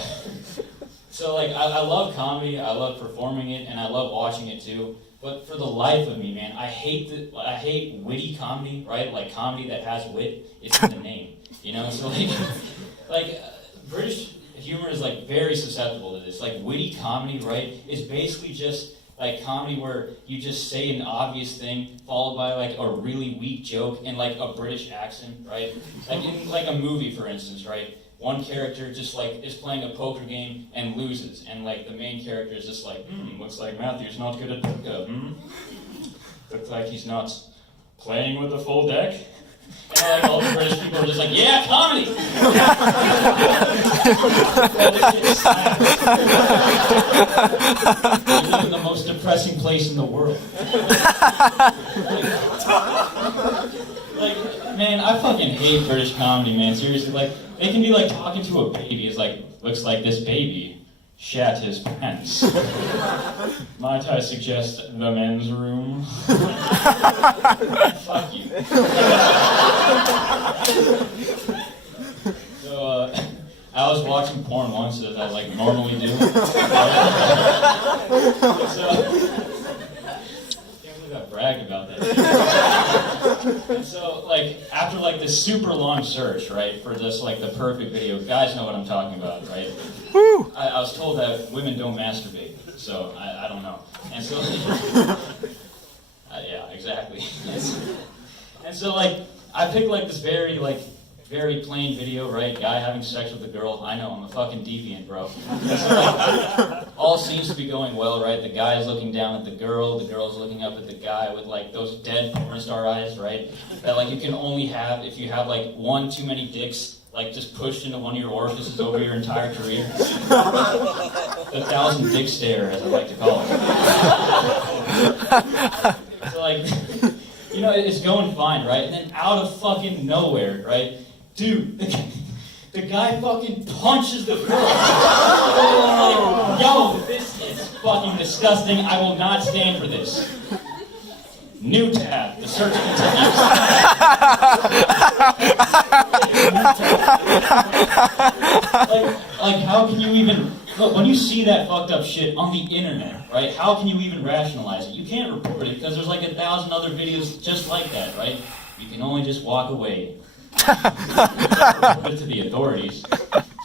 I love comedy, I love performing it, and I love watching it too. But for the life of me, man, I hate witty comedy, right? Comedy that has wit. It's in the name, you know. So British humor is very susceptible to this. Witty comedy, right, is basically just comedy where you just say an obvious thing followed by a really weak joke in a British accent, right? In a movie, for instance, right? One character just is playing a poker game and loses, and the main character is just looks like Matthew's not good at poker, Looks like he's not playing with a full deck. And all the British people are just yeah, comedy! We live in the most depressing place in the world. Man, I fucking hate British comedy, man. Seriously, like, they can be like talking to a baby. It's like, looks like this baby shat his pants. Might I suggest the men's room? Fuck you. So, I was watching porn once, as I like normally do. I bragged about that. And so, like, after like this super long search, right, for this like the perfect video, guys know what I'm talking about, right? Woo! I was told that women don't masturbate, so I don't know. And so, yeah, exactly. And so, like, I picked like this very plain video, right? Guy having sex with a girl. I know, I'm a fucking deviant, bro. And so, like, all seems to be going well, right? The guy is looking down at the girl's looking up at the guy with like those dead porn star eyes, right? That like you can only have if you have like one too many dicks, like just pushed into one of your orifices over your entire career. The 1,000 dick stare, as I like to call it. So like, you know, it's going fine, right? And then out of fucking nowhere, right? Dude, the guy fucking punches the girl. Like, yo, this is fucking disgusting. I will not stand for this. New tab. The search continues. like, how can you even... Look, when you see that fucked up shit on the internet, right, how can you even rationalize it? You can't report it because there's like 1,000 other videos just like that, right? You can only just walk away. Put it to the authorities.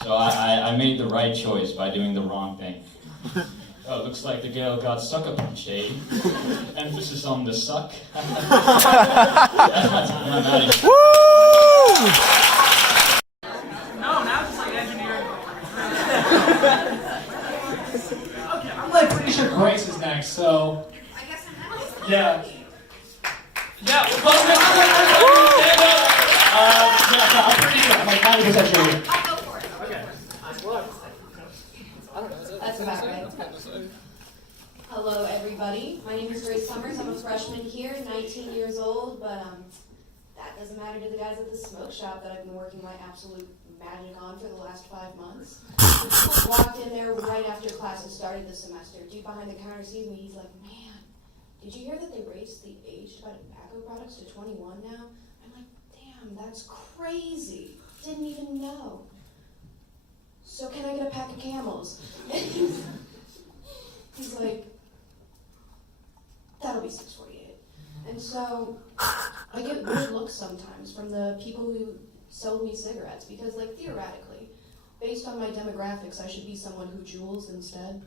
So I made the right choice by doing the wrong thing. Oh, looks like the girl got sucker punched, eh? Emphasis on the suck. That's my time. I'm out of here. Woo! No, now it's just like engineering. Okay, I'm like pretty sure Grace is next, so. I guess I'm next. Yeah. Yeah, we'll close it. Yeah, I'm pretty sure. I'm like 90% sure. I'll go for it. Okay. That's about right. Hello, everybody. My name is Grace Summers. I'm a freshman here, 19 years old, but that doesn't matter to the guys at the smoke shop that I've been working my absolute magic on for the last 5 months. Walked in there right after classes started this semester. Dude behind the counter sees me. He's like, "Man, did you hear that they raised the age to buy tobacco products to 21 now?" I'm like, "Damn, that's crazy. Didn't even know. So can I get a pack of Camels?" And he's like, "That'll be $6.48. And so I get weird looks sometimes from the people who sold me cigarettes because, like, theoretically, based on my demographics, I should be someone who jewels instead.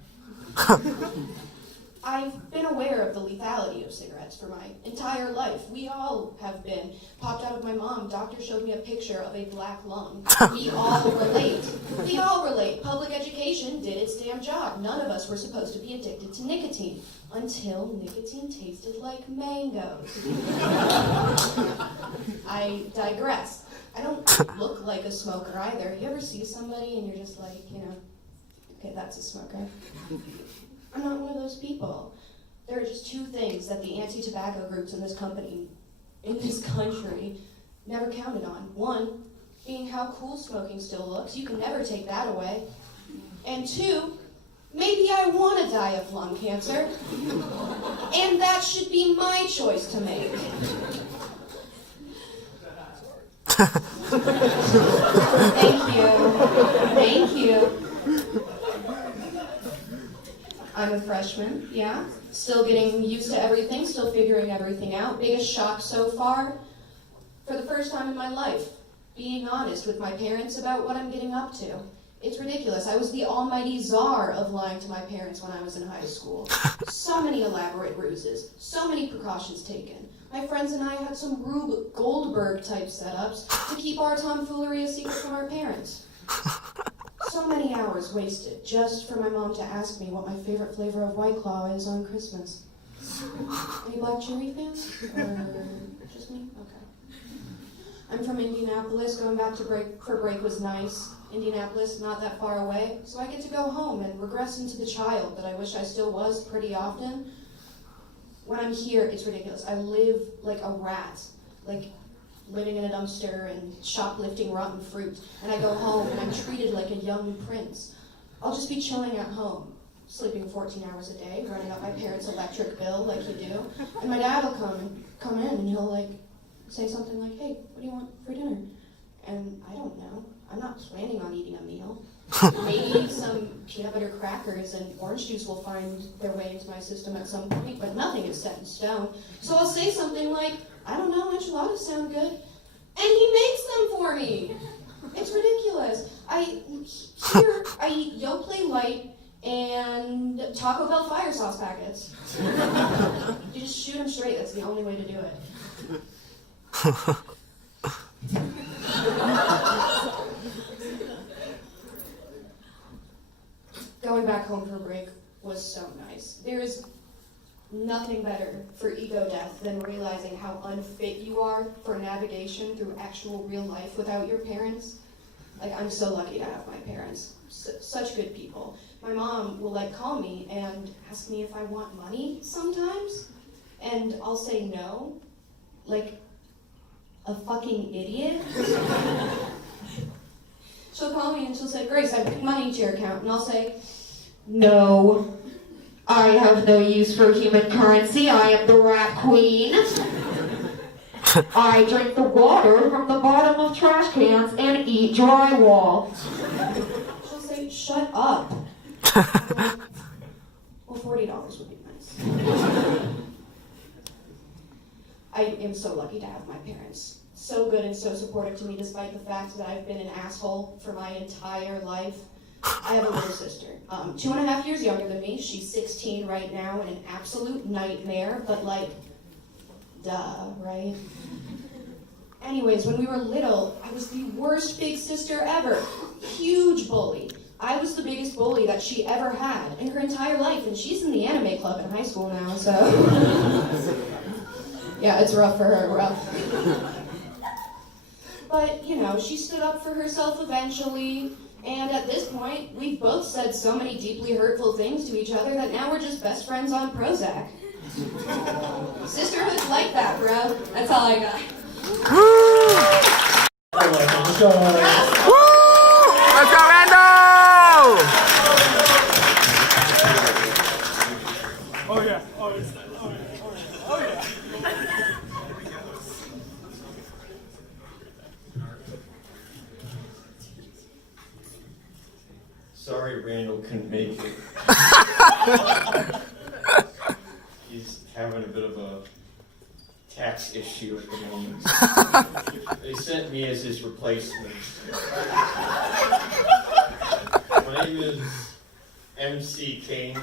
I've been aware of the lethality of cigarettes for my entire life. We all have been. Popped out of my mom, doctor showed me a picture of a black lung. We all relate. We all relate. Public education did its damn job. None of us were supposed to be addicted to nicotine until nicotine tasted like mangoes. I digress. I don't look like a smoker either. You ever see somebody and you're just like, you know, okay, that's a smoker. I'm not one of those people. There are just two things that the anti-tobacco groups in this country never counted on. One, being how cool smoking still looks. You can never take that away. And two, maybe I want to die of lung cancer. And that should be my choice to make. Thank you. Thank you. I'm a freshman, yeah. Still getting used to everything, still figuring everything out. Biggest shock so far, for the first time in my life, being honest with my parents about what I'm getting up to. It's ridiculous. I was the almighty czar of lying to my parents when I was in high school. So many elaborate ruses, so many precautions taken. My friends and I had some Rube Goldberg-type setups to keep our tomfoolery a secret from our parents. So many hours wasted just for my mom to ask me what my favorite flavor of White Claw is on Christmas. Any Black Cherry fans? Or just me? Okay. I'm from Indianapolis. Going back to break was nice. Indianapolis, not that far away. So I get to go home and regress into the child that I wish I still was pretty often. When I'm here, it's ridiculous. I live like a rat. Like, living in a dumpster and shoplifting rotten fruit, and I go home and I'm treated like a young prince. I'll just be chilling at home, sleeping 14 hours a day, running up my parents' electric bill like you do, and my dad will come in and he'll like say something like, "Hey, what do you want for dinner?" And I don't know. I'm not planning on eating a meal. Maybe some peanut butter crackers and orange juice will find their way into my system at some point, but nothing is set in stone. So I'll say something like, "I don't know, enchiladas sound good." And he makes them for me. It's ridiculous. I eat Yoplait Light and Taco Bell fire sauce packets. You just shoot them straight. That's the only way to do it. Going back home for break was so nice. There is nothing better for ego death than realizing how unfit you are for navigation through actual real life without your parents. Like, I'm so lucky to have my parents. Such good people. My mom will call me and ask me if I want money sometimes, and I'll say no, like a fucking idiot. She'll call me and she'll say, "Grace, I put money into your account," and I'll say, "No, I have no use for human currency. I am the rat queen. I drink the water from the bottom of trash cans and eat drywall." She'll say, "Shut up." Well, $40 would be nice. I am so lucky to have my parents. So good and so supportive to me despite the fact that I've been an asshole for my entire life. I have a little sister, 2.5 years younger than me. She's 16 right now and an absolute nightmare, but duh, right? Anyways, when we were little, I was the worst big sister ever. Huge bully. I was the biggest bully that she ever had in her entire life, and she's in the anime club in high school now, so... Yeah, it's rough for her, rough. But, she stood up for herself eventually, and at this point, we've both said so many deeply hurtful things to each other that now we're just best friends on Prozac. Sisterhood's like that, bro. That's all I got. Let's go, Rando! Oh yeah. Oh yeah. Oh yeah. Sorry Randall couldn't make it. He's having a bit of a tax issue at the moment. They sent me as his replacement. My name is MC Kane.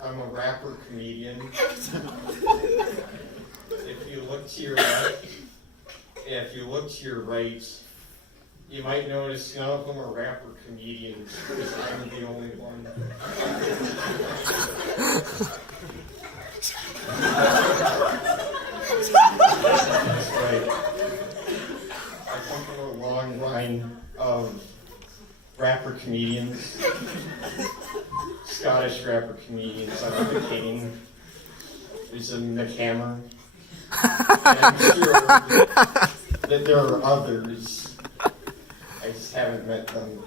I'm a rapper comedian. If you look to your left, if you look to your right, you might notice none of them are rapper comedians, because I'm the only one. That's right. I come from a long line of rapper comedians. Scottish rapper comedians. I love the Kane. There's a McHammer. And I'm sure that there are others. I just haven't met them.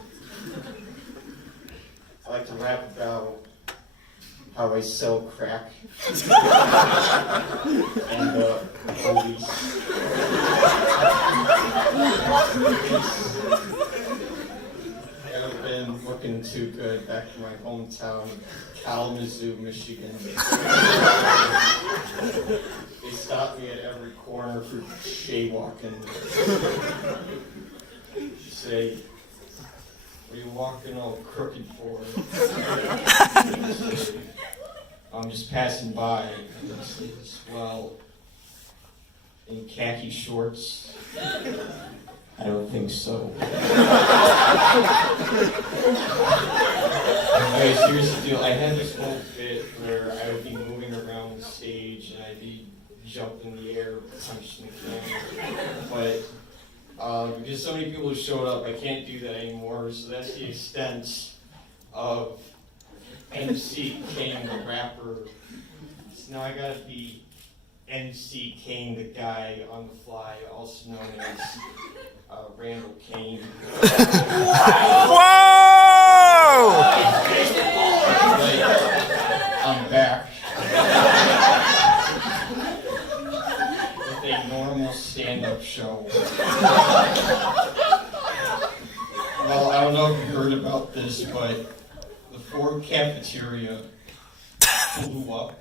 I like to rap about how I sell crack and police. Haven't been looking too good back in my hometown, Kalamazoo, Michigan. They stop me at every corner for jaywalking. Say, what are you walking all crooked for? I'm just passing by. Well, in khaki shorts? I don't think so. Okay, so here's the deal. I had this whole bit where I would be moving around the stage and I'd be jumping in the air, punching the camera. But because so many people have showed up, I can't do that anymore. So that's the extent of MC Kane, the rapper. So now I gotta be MC Kane, the guy on the fly, also known as Randall Kane. Whoa! I'm back. With a normal stand-up show. Well, I don't know if you heard about this, but the Ford cafeteria blew up.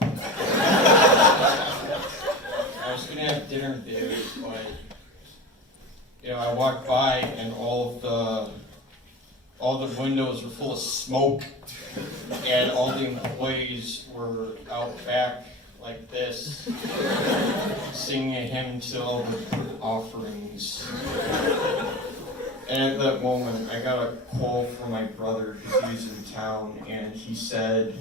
I was gonna have dinner there, but I walked by and all the windows were full of smoke, and all the employees were out back like this, singing a hymn to all the offerings. And at that moment, I got a call from my brother because he was in town, and he said,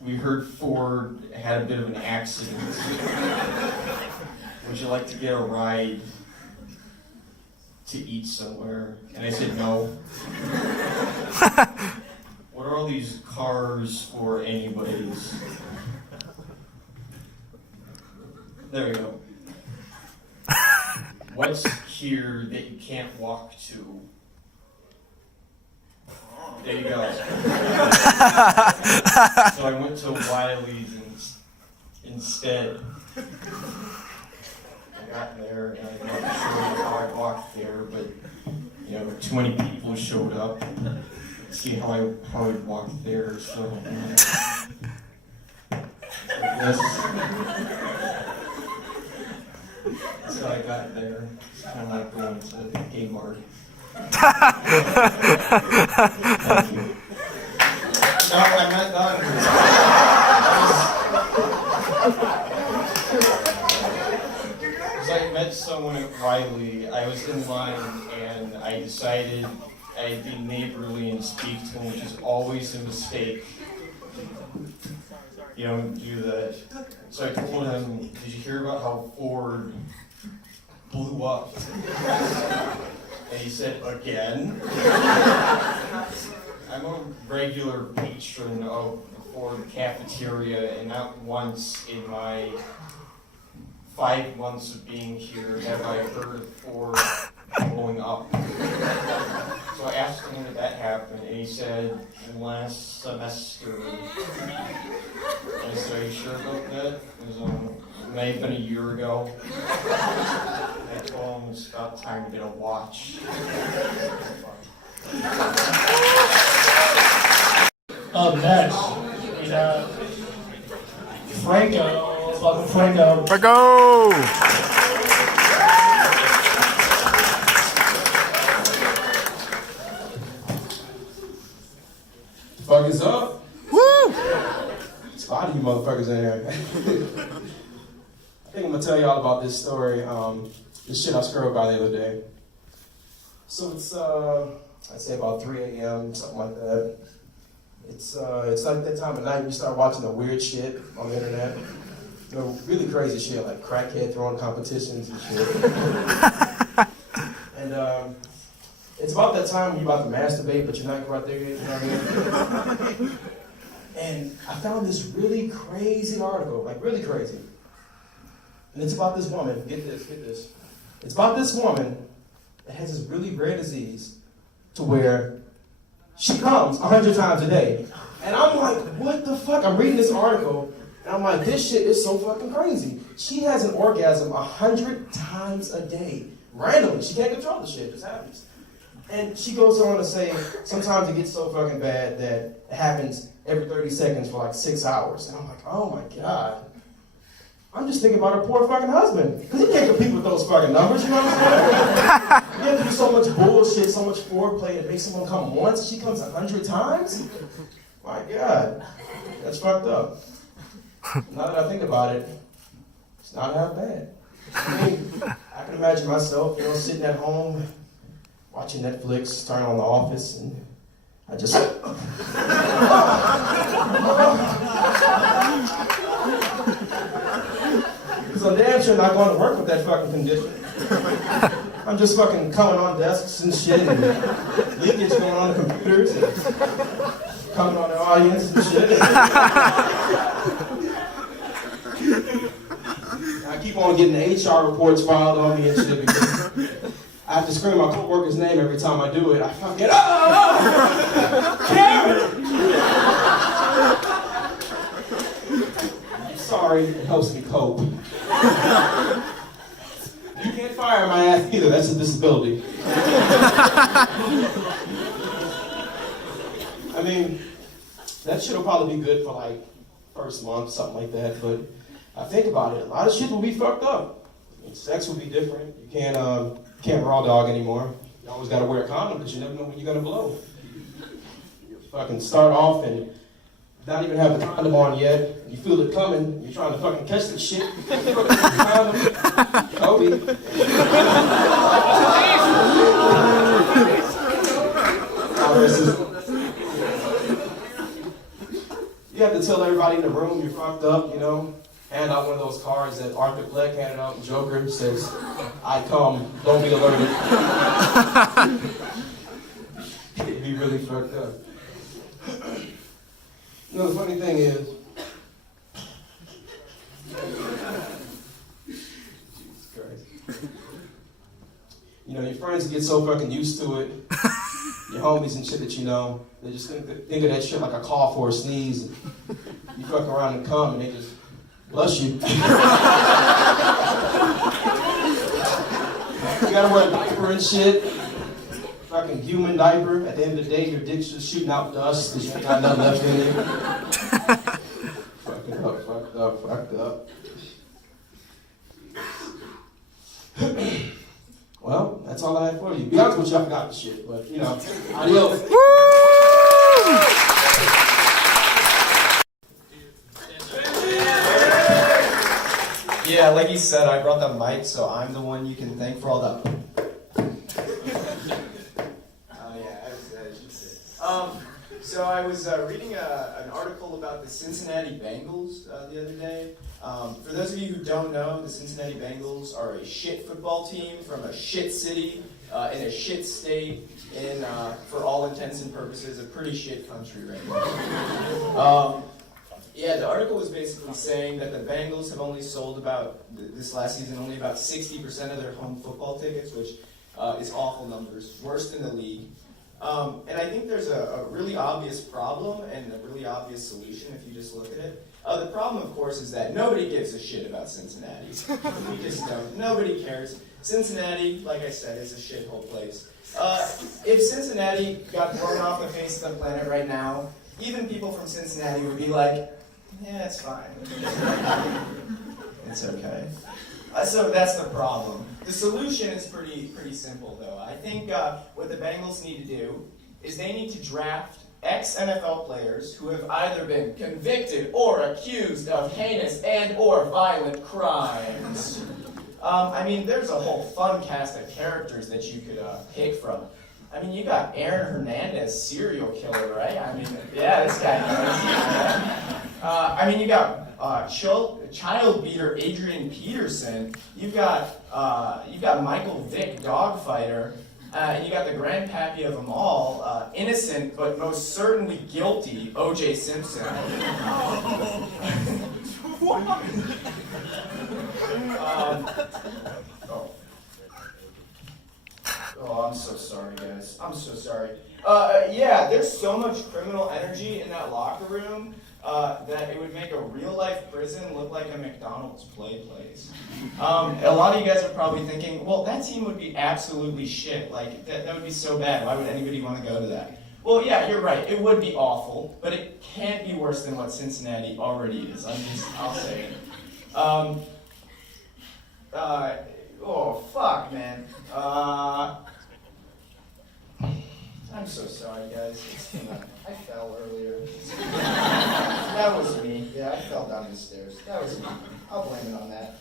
"We heard Ford had a bit of an accident. Would you like to get a ride to eat somewhere?" And I said, "No." What are all these cars for anyways? There you go. What's here that you can't walk to? There you go. So I went to Wiley's instead. I got there and I'm not sure how I walked there, but too many people showed up. See how I walked there, so yes. So I got there. It's kind of like going to the game mart. Thank you. No, I'm not done. I met someone at Riley. I was in line and I decided I'd be neighborly and speak to him, which is always a mistake. You don't do that. So I told him, "Did you hear about how Ford blew up?" And he said, "Again?" I'm a regular patron of the Ford cafeteria, and not once in my 5 months of being here have I heard of Ford blowing up. So I asked him when that happened, and he said, "Last semester." And I said, "Are you sure about that?" It may have been a year ago. And I told him it's about time to get a watch. Up next, we have Franko. Welcome, Franko. Franko! Fuck is up? Woo! It's a lot of you motherfuckers in here. I think I'm gonna tell y'all about this story. This shit I scrolled by the other day. So it's I'd say about 3 a.m., something like that. It's like that time of night we start watching the weird shit on the internet. Really crazy shit, like crackhead throwing competitions and shit. And it's about that time when you're about to masturbate, but you're not quite there yet, you know what I mean? And I found this really crazy article, like really crazy. And it's about this woman, get this. It's about this woman that has this really rare disease to where she comes 100 times a day. And I'm like, what the fuck? I'm reading this article, and I'm like, this shit is so fucking crazy. She has an orgasm 100 times a day. Randomly. She can't control the shit. It just happens. And she goes on to say, sometimes it gets so fucking bad that it happens every 30 seconds for like 6 hours. And I'm like, oh my God. I'm just thinking about her poor fucking husband. Because he can't compete with those fucking numbers, you know what I'm saying? You have to do so much bullshit, so much foreplay to make someone come once, and she comes 100 times? My God. That's fucked up. Now that I think about it, it's not that bad. I mean, I can imagine myself, sitting at home, watching Netflix, turning on The Office, and I just... Because I'm damn sure not going to work with that fucking condition. I'm just fucking coming on desks and shit, and leakage going on the computers, and coming on the audience and shit. keep on getting the HR reports filed on me and shit because I have to scream my coworker's name every time I do it. I fucking Karen! I'm sorry, it helps me cope. You can't fire my ass either, that's a disability. I mean, that shit'll probably be good for like first month, something like that, but I think about it, a lot of shit will be fucked up. I mean, sex will be different. You can't raw dog anymore. You always gotta wear a condom because you never know when you're gonna blow. You fucking start off and not even have the condom on yet. You feel it coming. You're trying to fucking catch the shit. Kobe. You have to tell everybody in the room you're fucked up, you know. Hand out one of those cards that Arthur Fleck handed out in Joker. Says, "I come, don't be alerted." It'd be really fucked up. You know, the funny thing is, Jesus Christ. You know, your friends get so fucking used to it. Your homies and shit that you know, they just think of that shit like a cough or a sneeze. You fuck around and come and they just bless you. You gotta wear a diaper and shit. Fucking human diaper. At the end of the day, your dick's just shooting out dust because you ain't got nothing left in it. Fucked up. Well, that's all I had for you. Be honest with you, I forgot the shit, but you know, adios. Yeah, like he said, I brought the mic, so I'm the one you can thank for all that. So I was reading an article about the Cincinnati Bengals the other day. For those of you who don't know, the Cincinnati Bengals are a shit football team from a shit city in a shit state in, for all intents and purposes, a pretty shit country right now. Yeah, the article was basically saying that the Bengals have only sold this last season, only about 60% of their home football tickets, which is awful numbers, worse than the league. And I think there's a really obvious problem and a really obvious solution if you just look at it. The problem, of course, is that nobody gives a shit about Cincinnati. We just don't. Nobody cares. Cincinnati, like I said, is a shithole place. If Cincinnati got thrown off the face of the planet right now, even people from Cincinnati would be like, yeah, it's fine. It's okay. So that's the problem. The solution is pretty simple, though. I think what the Bengals need to do is they need to draft ex-NFL players who have either been convicted or accused of heinous and or violent crimes. I mean, there's a whole fun cast of characters that you could pick from. I mean, you got Aaron Hernandez, serial killer, right? I mean, yeah, this guy knows. I mean, you got child beater Adrian Peterson. You've got Michael Vick, dogfighter, and you got the grandpappy of them all, innocent but most certainly guilty, O.J. Simpson. Oh, I'm so sorry, guys. I'm so sorry. Yeah, there's so much criminal energy in that locker room that it would make a real-life prison look like a McDonald's play place. A lot of you guys are probably thinking, well, that team would be absolutely shit. Like, that would be so bad. Why would anybody want to go to that? Well, yeah, you're right. It would be awful, but it can't be worse than what Cincinnati already is. I'll say it. Oh, fuck, man. I'm so sorry, guys. I fell earlier. That was me. Yeah, I fell down the stairs. That was me. I'll blame it on that.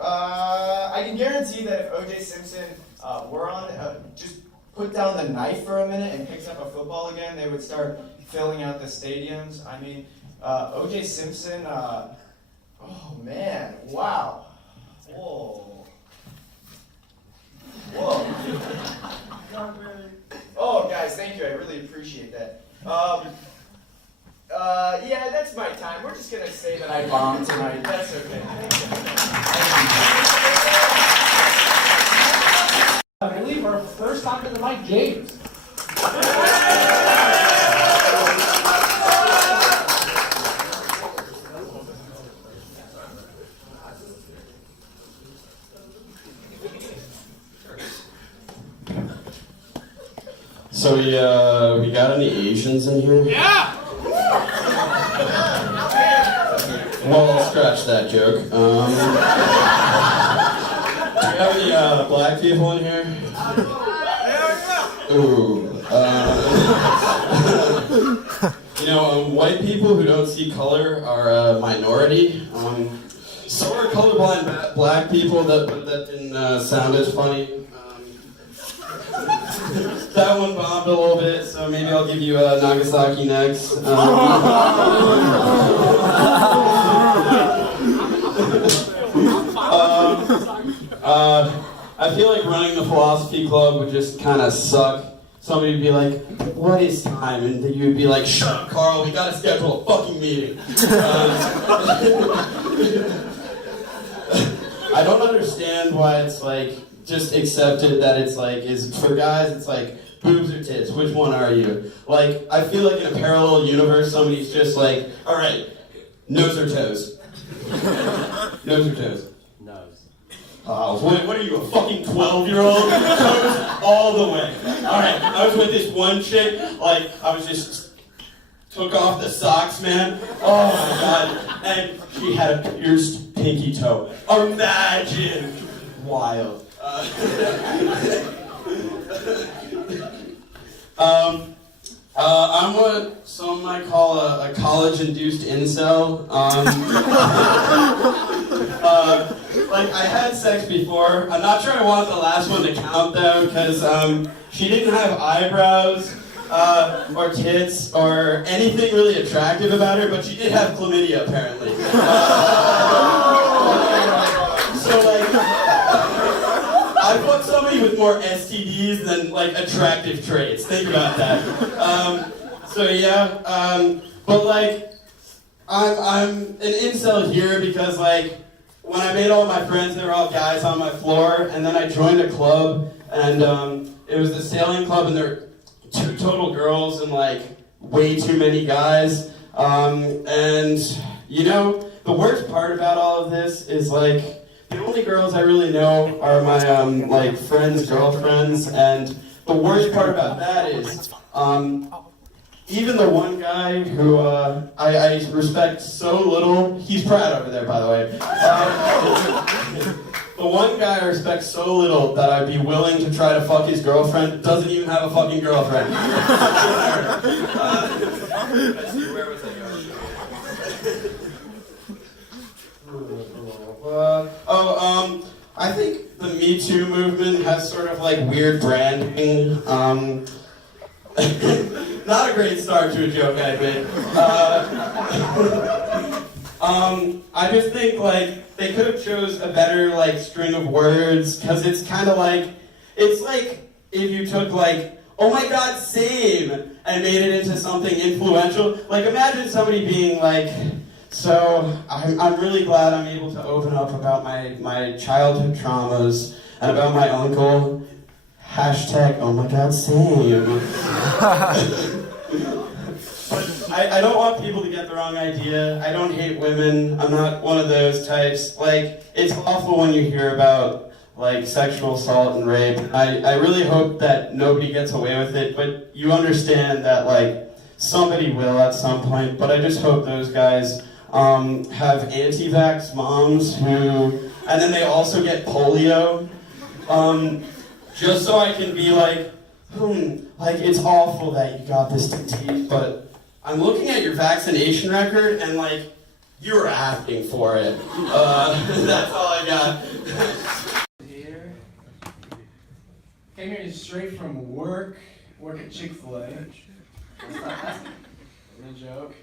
I can guarantee that if O.J. Simpson were on, just put down the knife for a minute and picks up a football again, they would start filling out the stadiums. I mean, O.J. Simpson, oh man, wow. Whoa. Oh, guys, thank you. I really appreciate that. Yeah, that's my time. We're just gonna say that I bombed tonight. That's okay. I believe our first time to the mic, James. So we got any Asians in here? Yeah! Well, scratch that joke. Do you have any black people in here? Ooh. White people who don't see color are a minority. So are colorblind black people, but that didn't sound as funny. That one bombed a little bit, so maybe I'll give you Nagasaki next. I feel like running the philosophy club would just kind of suck. Somebody would be like, "What is time?" And then you would be like, "Shut up, Carl, we gotta schedule a fucking meeting." I don't understand why it's like just accepted that it's like is for guys it's like boobs or tits, which one are you? Like, I feel like in a parallel universe somebody's just like, all right, nose or toes? Nose or toes? Nose. What are you, a fucking 12-year-old? Toes all the way. All right, I was with this one chick, like, I was just took off the socks, man. Oh my god. And she had a pierced pinky toe. Imagine. Wild. I'm what some might call a college-induced incel. Like, I had sex before. I'm not sure I want the last one to count, though, because she didn't have eyebrows or tits or anything really attractive about her, but she did have chlamydia, apparently. So, like, I fucked somebody with more STDs than, like, attractive traits. Think about that. But, like, I'm an incel here because, like, when I made all my friends, they were all guys on my floor, and then I joined a club, and it was the sailing club, and there were 2 total girls and, like, way too many guys. And, you know, the worst part about all of this is, like, the only girls I really know are my, like, friends' girlfriends, and the worst part about that is, even the one guy who I respect so little, he's proud over there, by the way. The one guy I respect so little that I'd be willing to try to fuck his girlfriend doesn't even have a fucking girlfriend. Where was I going? I think the Me Too movement has sort of like weird branding. Not a great start to a joke I made. I just think like they could have chose a better like string of words because it's kind of like it's like if you took like oh my god same and made it into something influential. Like imagine somebody being like. So, I'm really glad I'm able to open up about my childhood traumas and about my uncle. Hashtag, oh my god, same. But I don't want people to get the wrong idea. I don't hate women. I'm not one of those types. Like, it's awful when you hear about, like, sexual assault and rape. I really hope that nobody gets away with it, but you understand that, like, somebody will at some point. But I just hope those guys... have anti-vax moms who, and then they also get polio, just so I can be like, like it's awful that you got this disease, but I'm looking at your vaccination record and like, you're asking for it. That's all I got. Here. Came here straight from work at Chick-fil-A. That's no joke.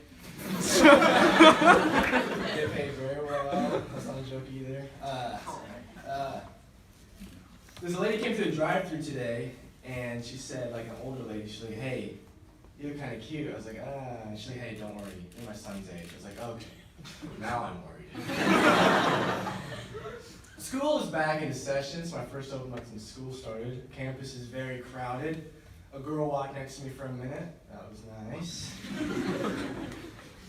Get paid very well. That's not a joke either. This lady came to the drive-thru today, and she said, like an older lady, she's like, "Hey, you look kind of cute. I was like, actually, hey, don't worry. You're my son's age. I was like, okay. Now I'm worried. School is back into session. It's my first open mic since school started. Campus is very crowded. A girl walked next to me for a minute. That was nice.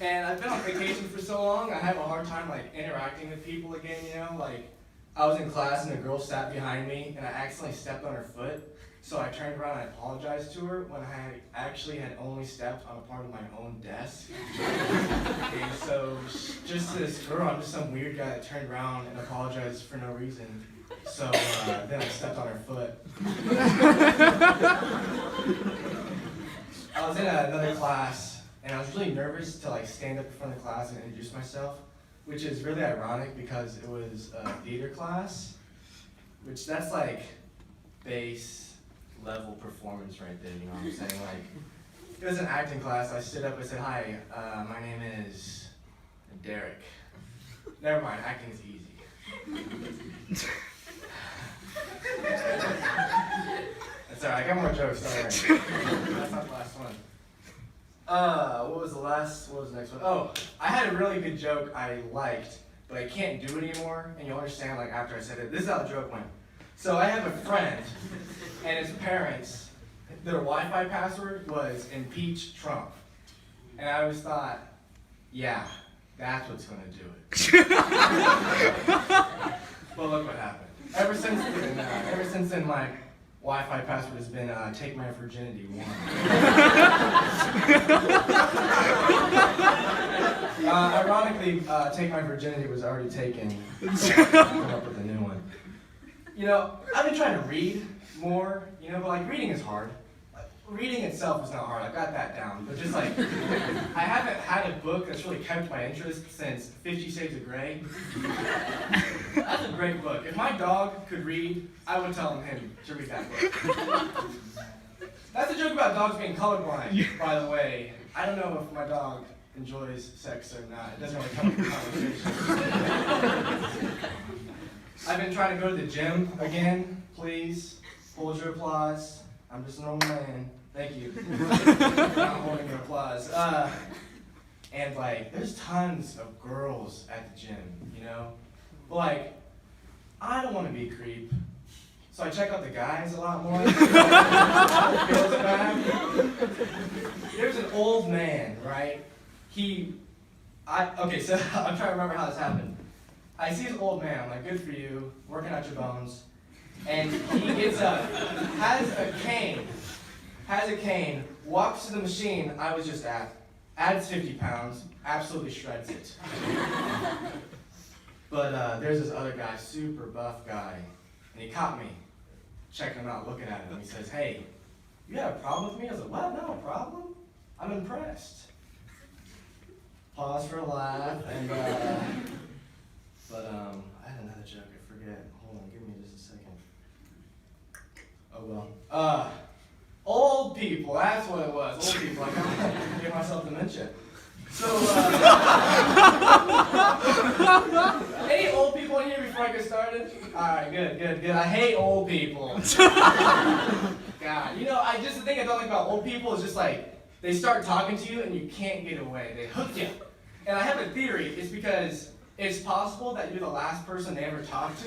And I've been on vacation for so long, I have a hard time like interacting with people again, you know? Like, I was in class and a girl sat behind me and I accidentally stepped on her foot. So I turned around and I apologized to her when I actually had only stepped on a part of my own desk. And so just this girl, I'm just some weird guy that turned around and apologized for no reason. So then I stepped on her foot. I was in another class and I was really nervous to like stand up in front of the class and introduce myself, which is really ironic because it was a theater class, which that's like base level performance right there, you know what I'm saying? Like, it was an acting class. I stood up and said, hi, my name is Derek. Never mind, acting is easy. That's alright, I got more jokes, don't worry. That's not the last one. What was the next one? Oh, I had a really good joke I liked, but I can't do it anymore, and you'll understand like after I said it. This is how the joke went. So I have a friend, and his parents, their Wi-Fi password was impeach Trump. And I always thought, yeah, that's what's gonna do it. Well, look what happened. Ever since then, my Wi-Fi password has been take my virginity 1. Ironically, take my virginity was already taken. So I come up with a new one. You know, I've been trying to read more, you know, but like reading is hard. Reading itself is not hard, I got that down. But just like, I haven't had a book that's really kept my interest since 50 Shades of Grey. That's a great book. If my dog could read, I would tell him to read that book. That's a joke about dogs being colorblind, by the way. I don't know if my dog enjoys sex or not. It doesn't really come up in conversation. I've been trying to go to the gym again. Please, hold your applause. I'm just a normal man. Thank you. Not holding your applause. And like, there's tons of girls at the gym, you know? But like, I don't want to be a creep. So I check out the guys a lot more. Girls back. There's an old man, right? Okay, so I'm trying to remember how this happened. I see this old man, I'm like, good for you, working out your bones. And he gets up, has a cane, walks to the machine I was just at, adds 50 pounds, absolutely shreds it. But there's this other guy, super buff guy, and he caught me, checking him out, looking at him. He says, hey, you have a problem with me? I was like, what, no problem? I'm impressed. Pause for a laugh, and I had another joke, I forget. Hold on, give me just a second. Oh well. Old people, that's what it was. Old people, I gotta give myself dementia. So, any old people in here before I get started? Alright, good. I hate old people. God, you know, the thing I don't like about old people is just like, they start talking to you and you can't get away. They hook you. And I have a theory, it's because it's possible that you're the last person they ever talk to.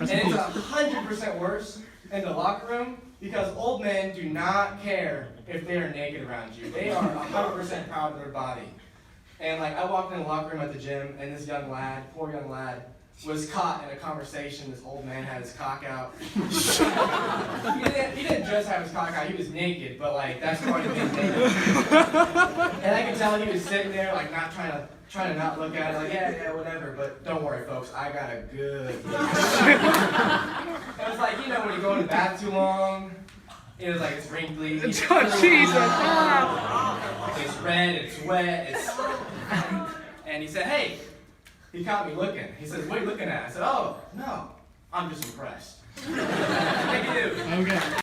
And it's 100% worse in the locker room because old men do not care if they are naked around you. They are 100% proud of their body. And like I walked in the locker room at the gym and this young lad, poor young lad, was caught in a conversation. This old man had his cock out. He didn't just have his cock out, he was naked, but like that's part of being naked. And I could tell he was sitting there like not trying to not look at it, like yeah, whatever, but don't worry folks, I got a good It was like, you know when you go in the bath too long, it was like it's wrinkly, it's red, it's wet, and he said, hey, he caught me looking. He says, what are you looking at? I said, oh, no, I'm just impressed. Thank you. Okay.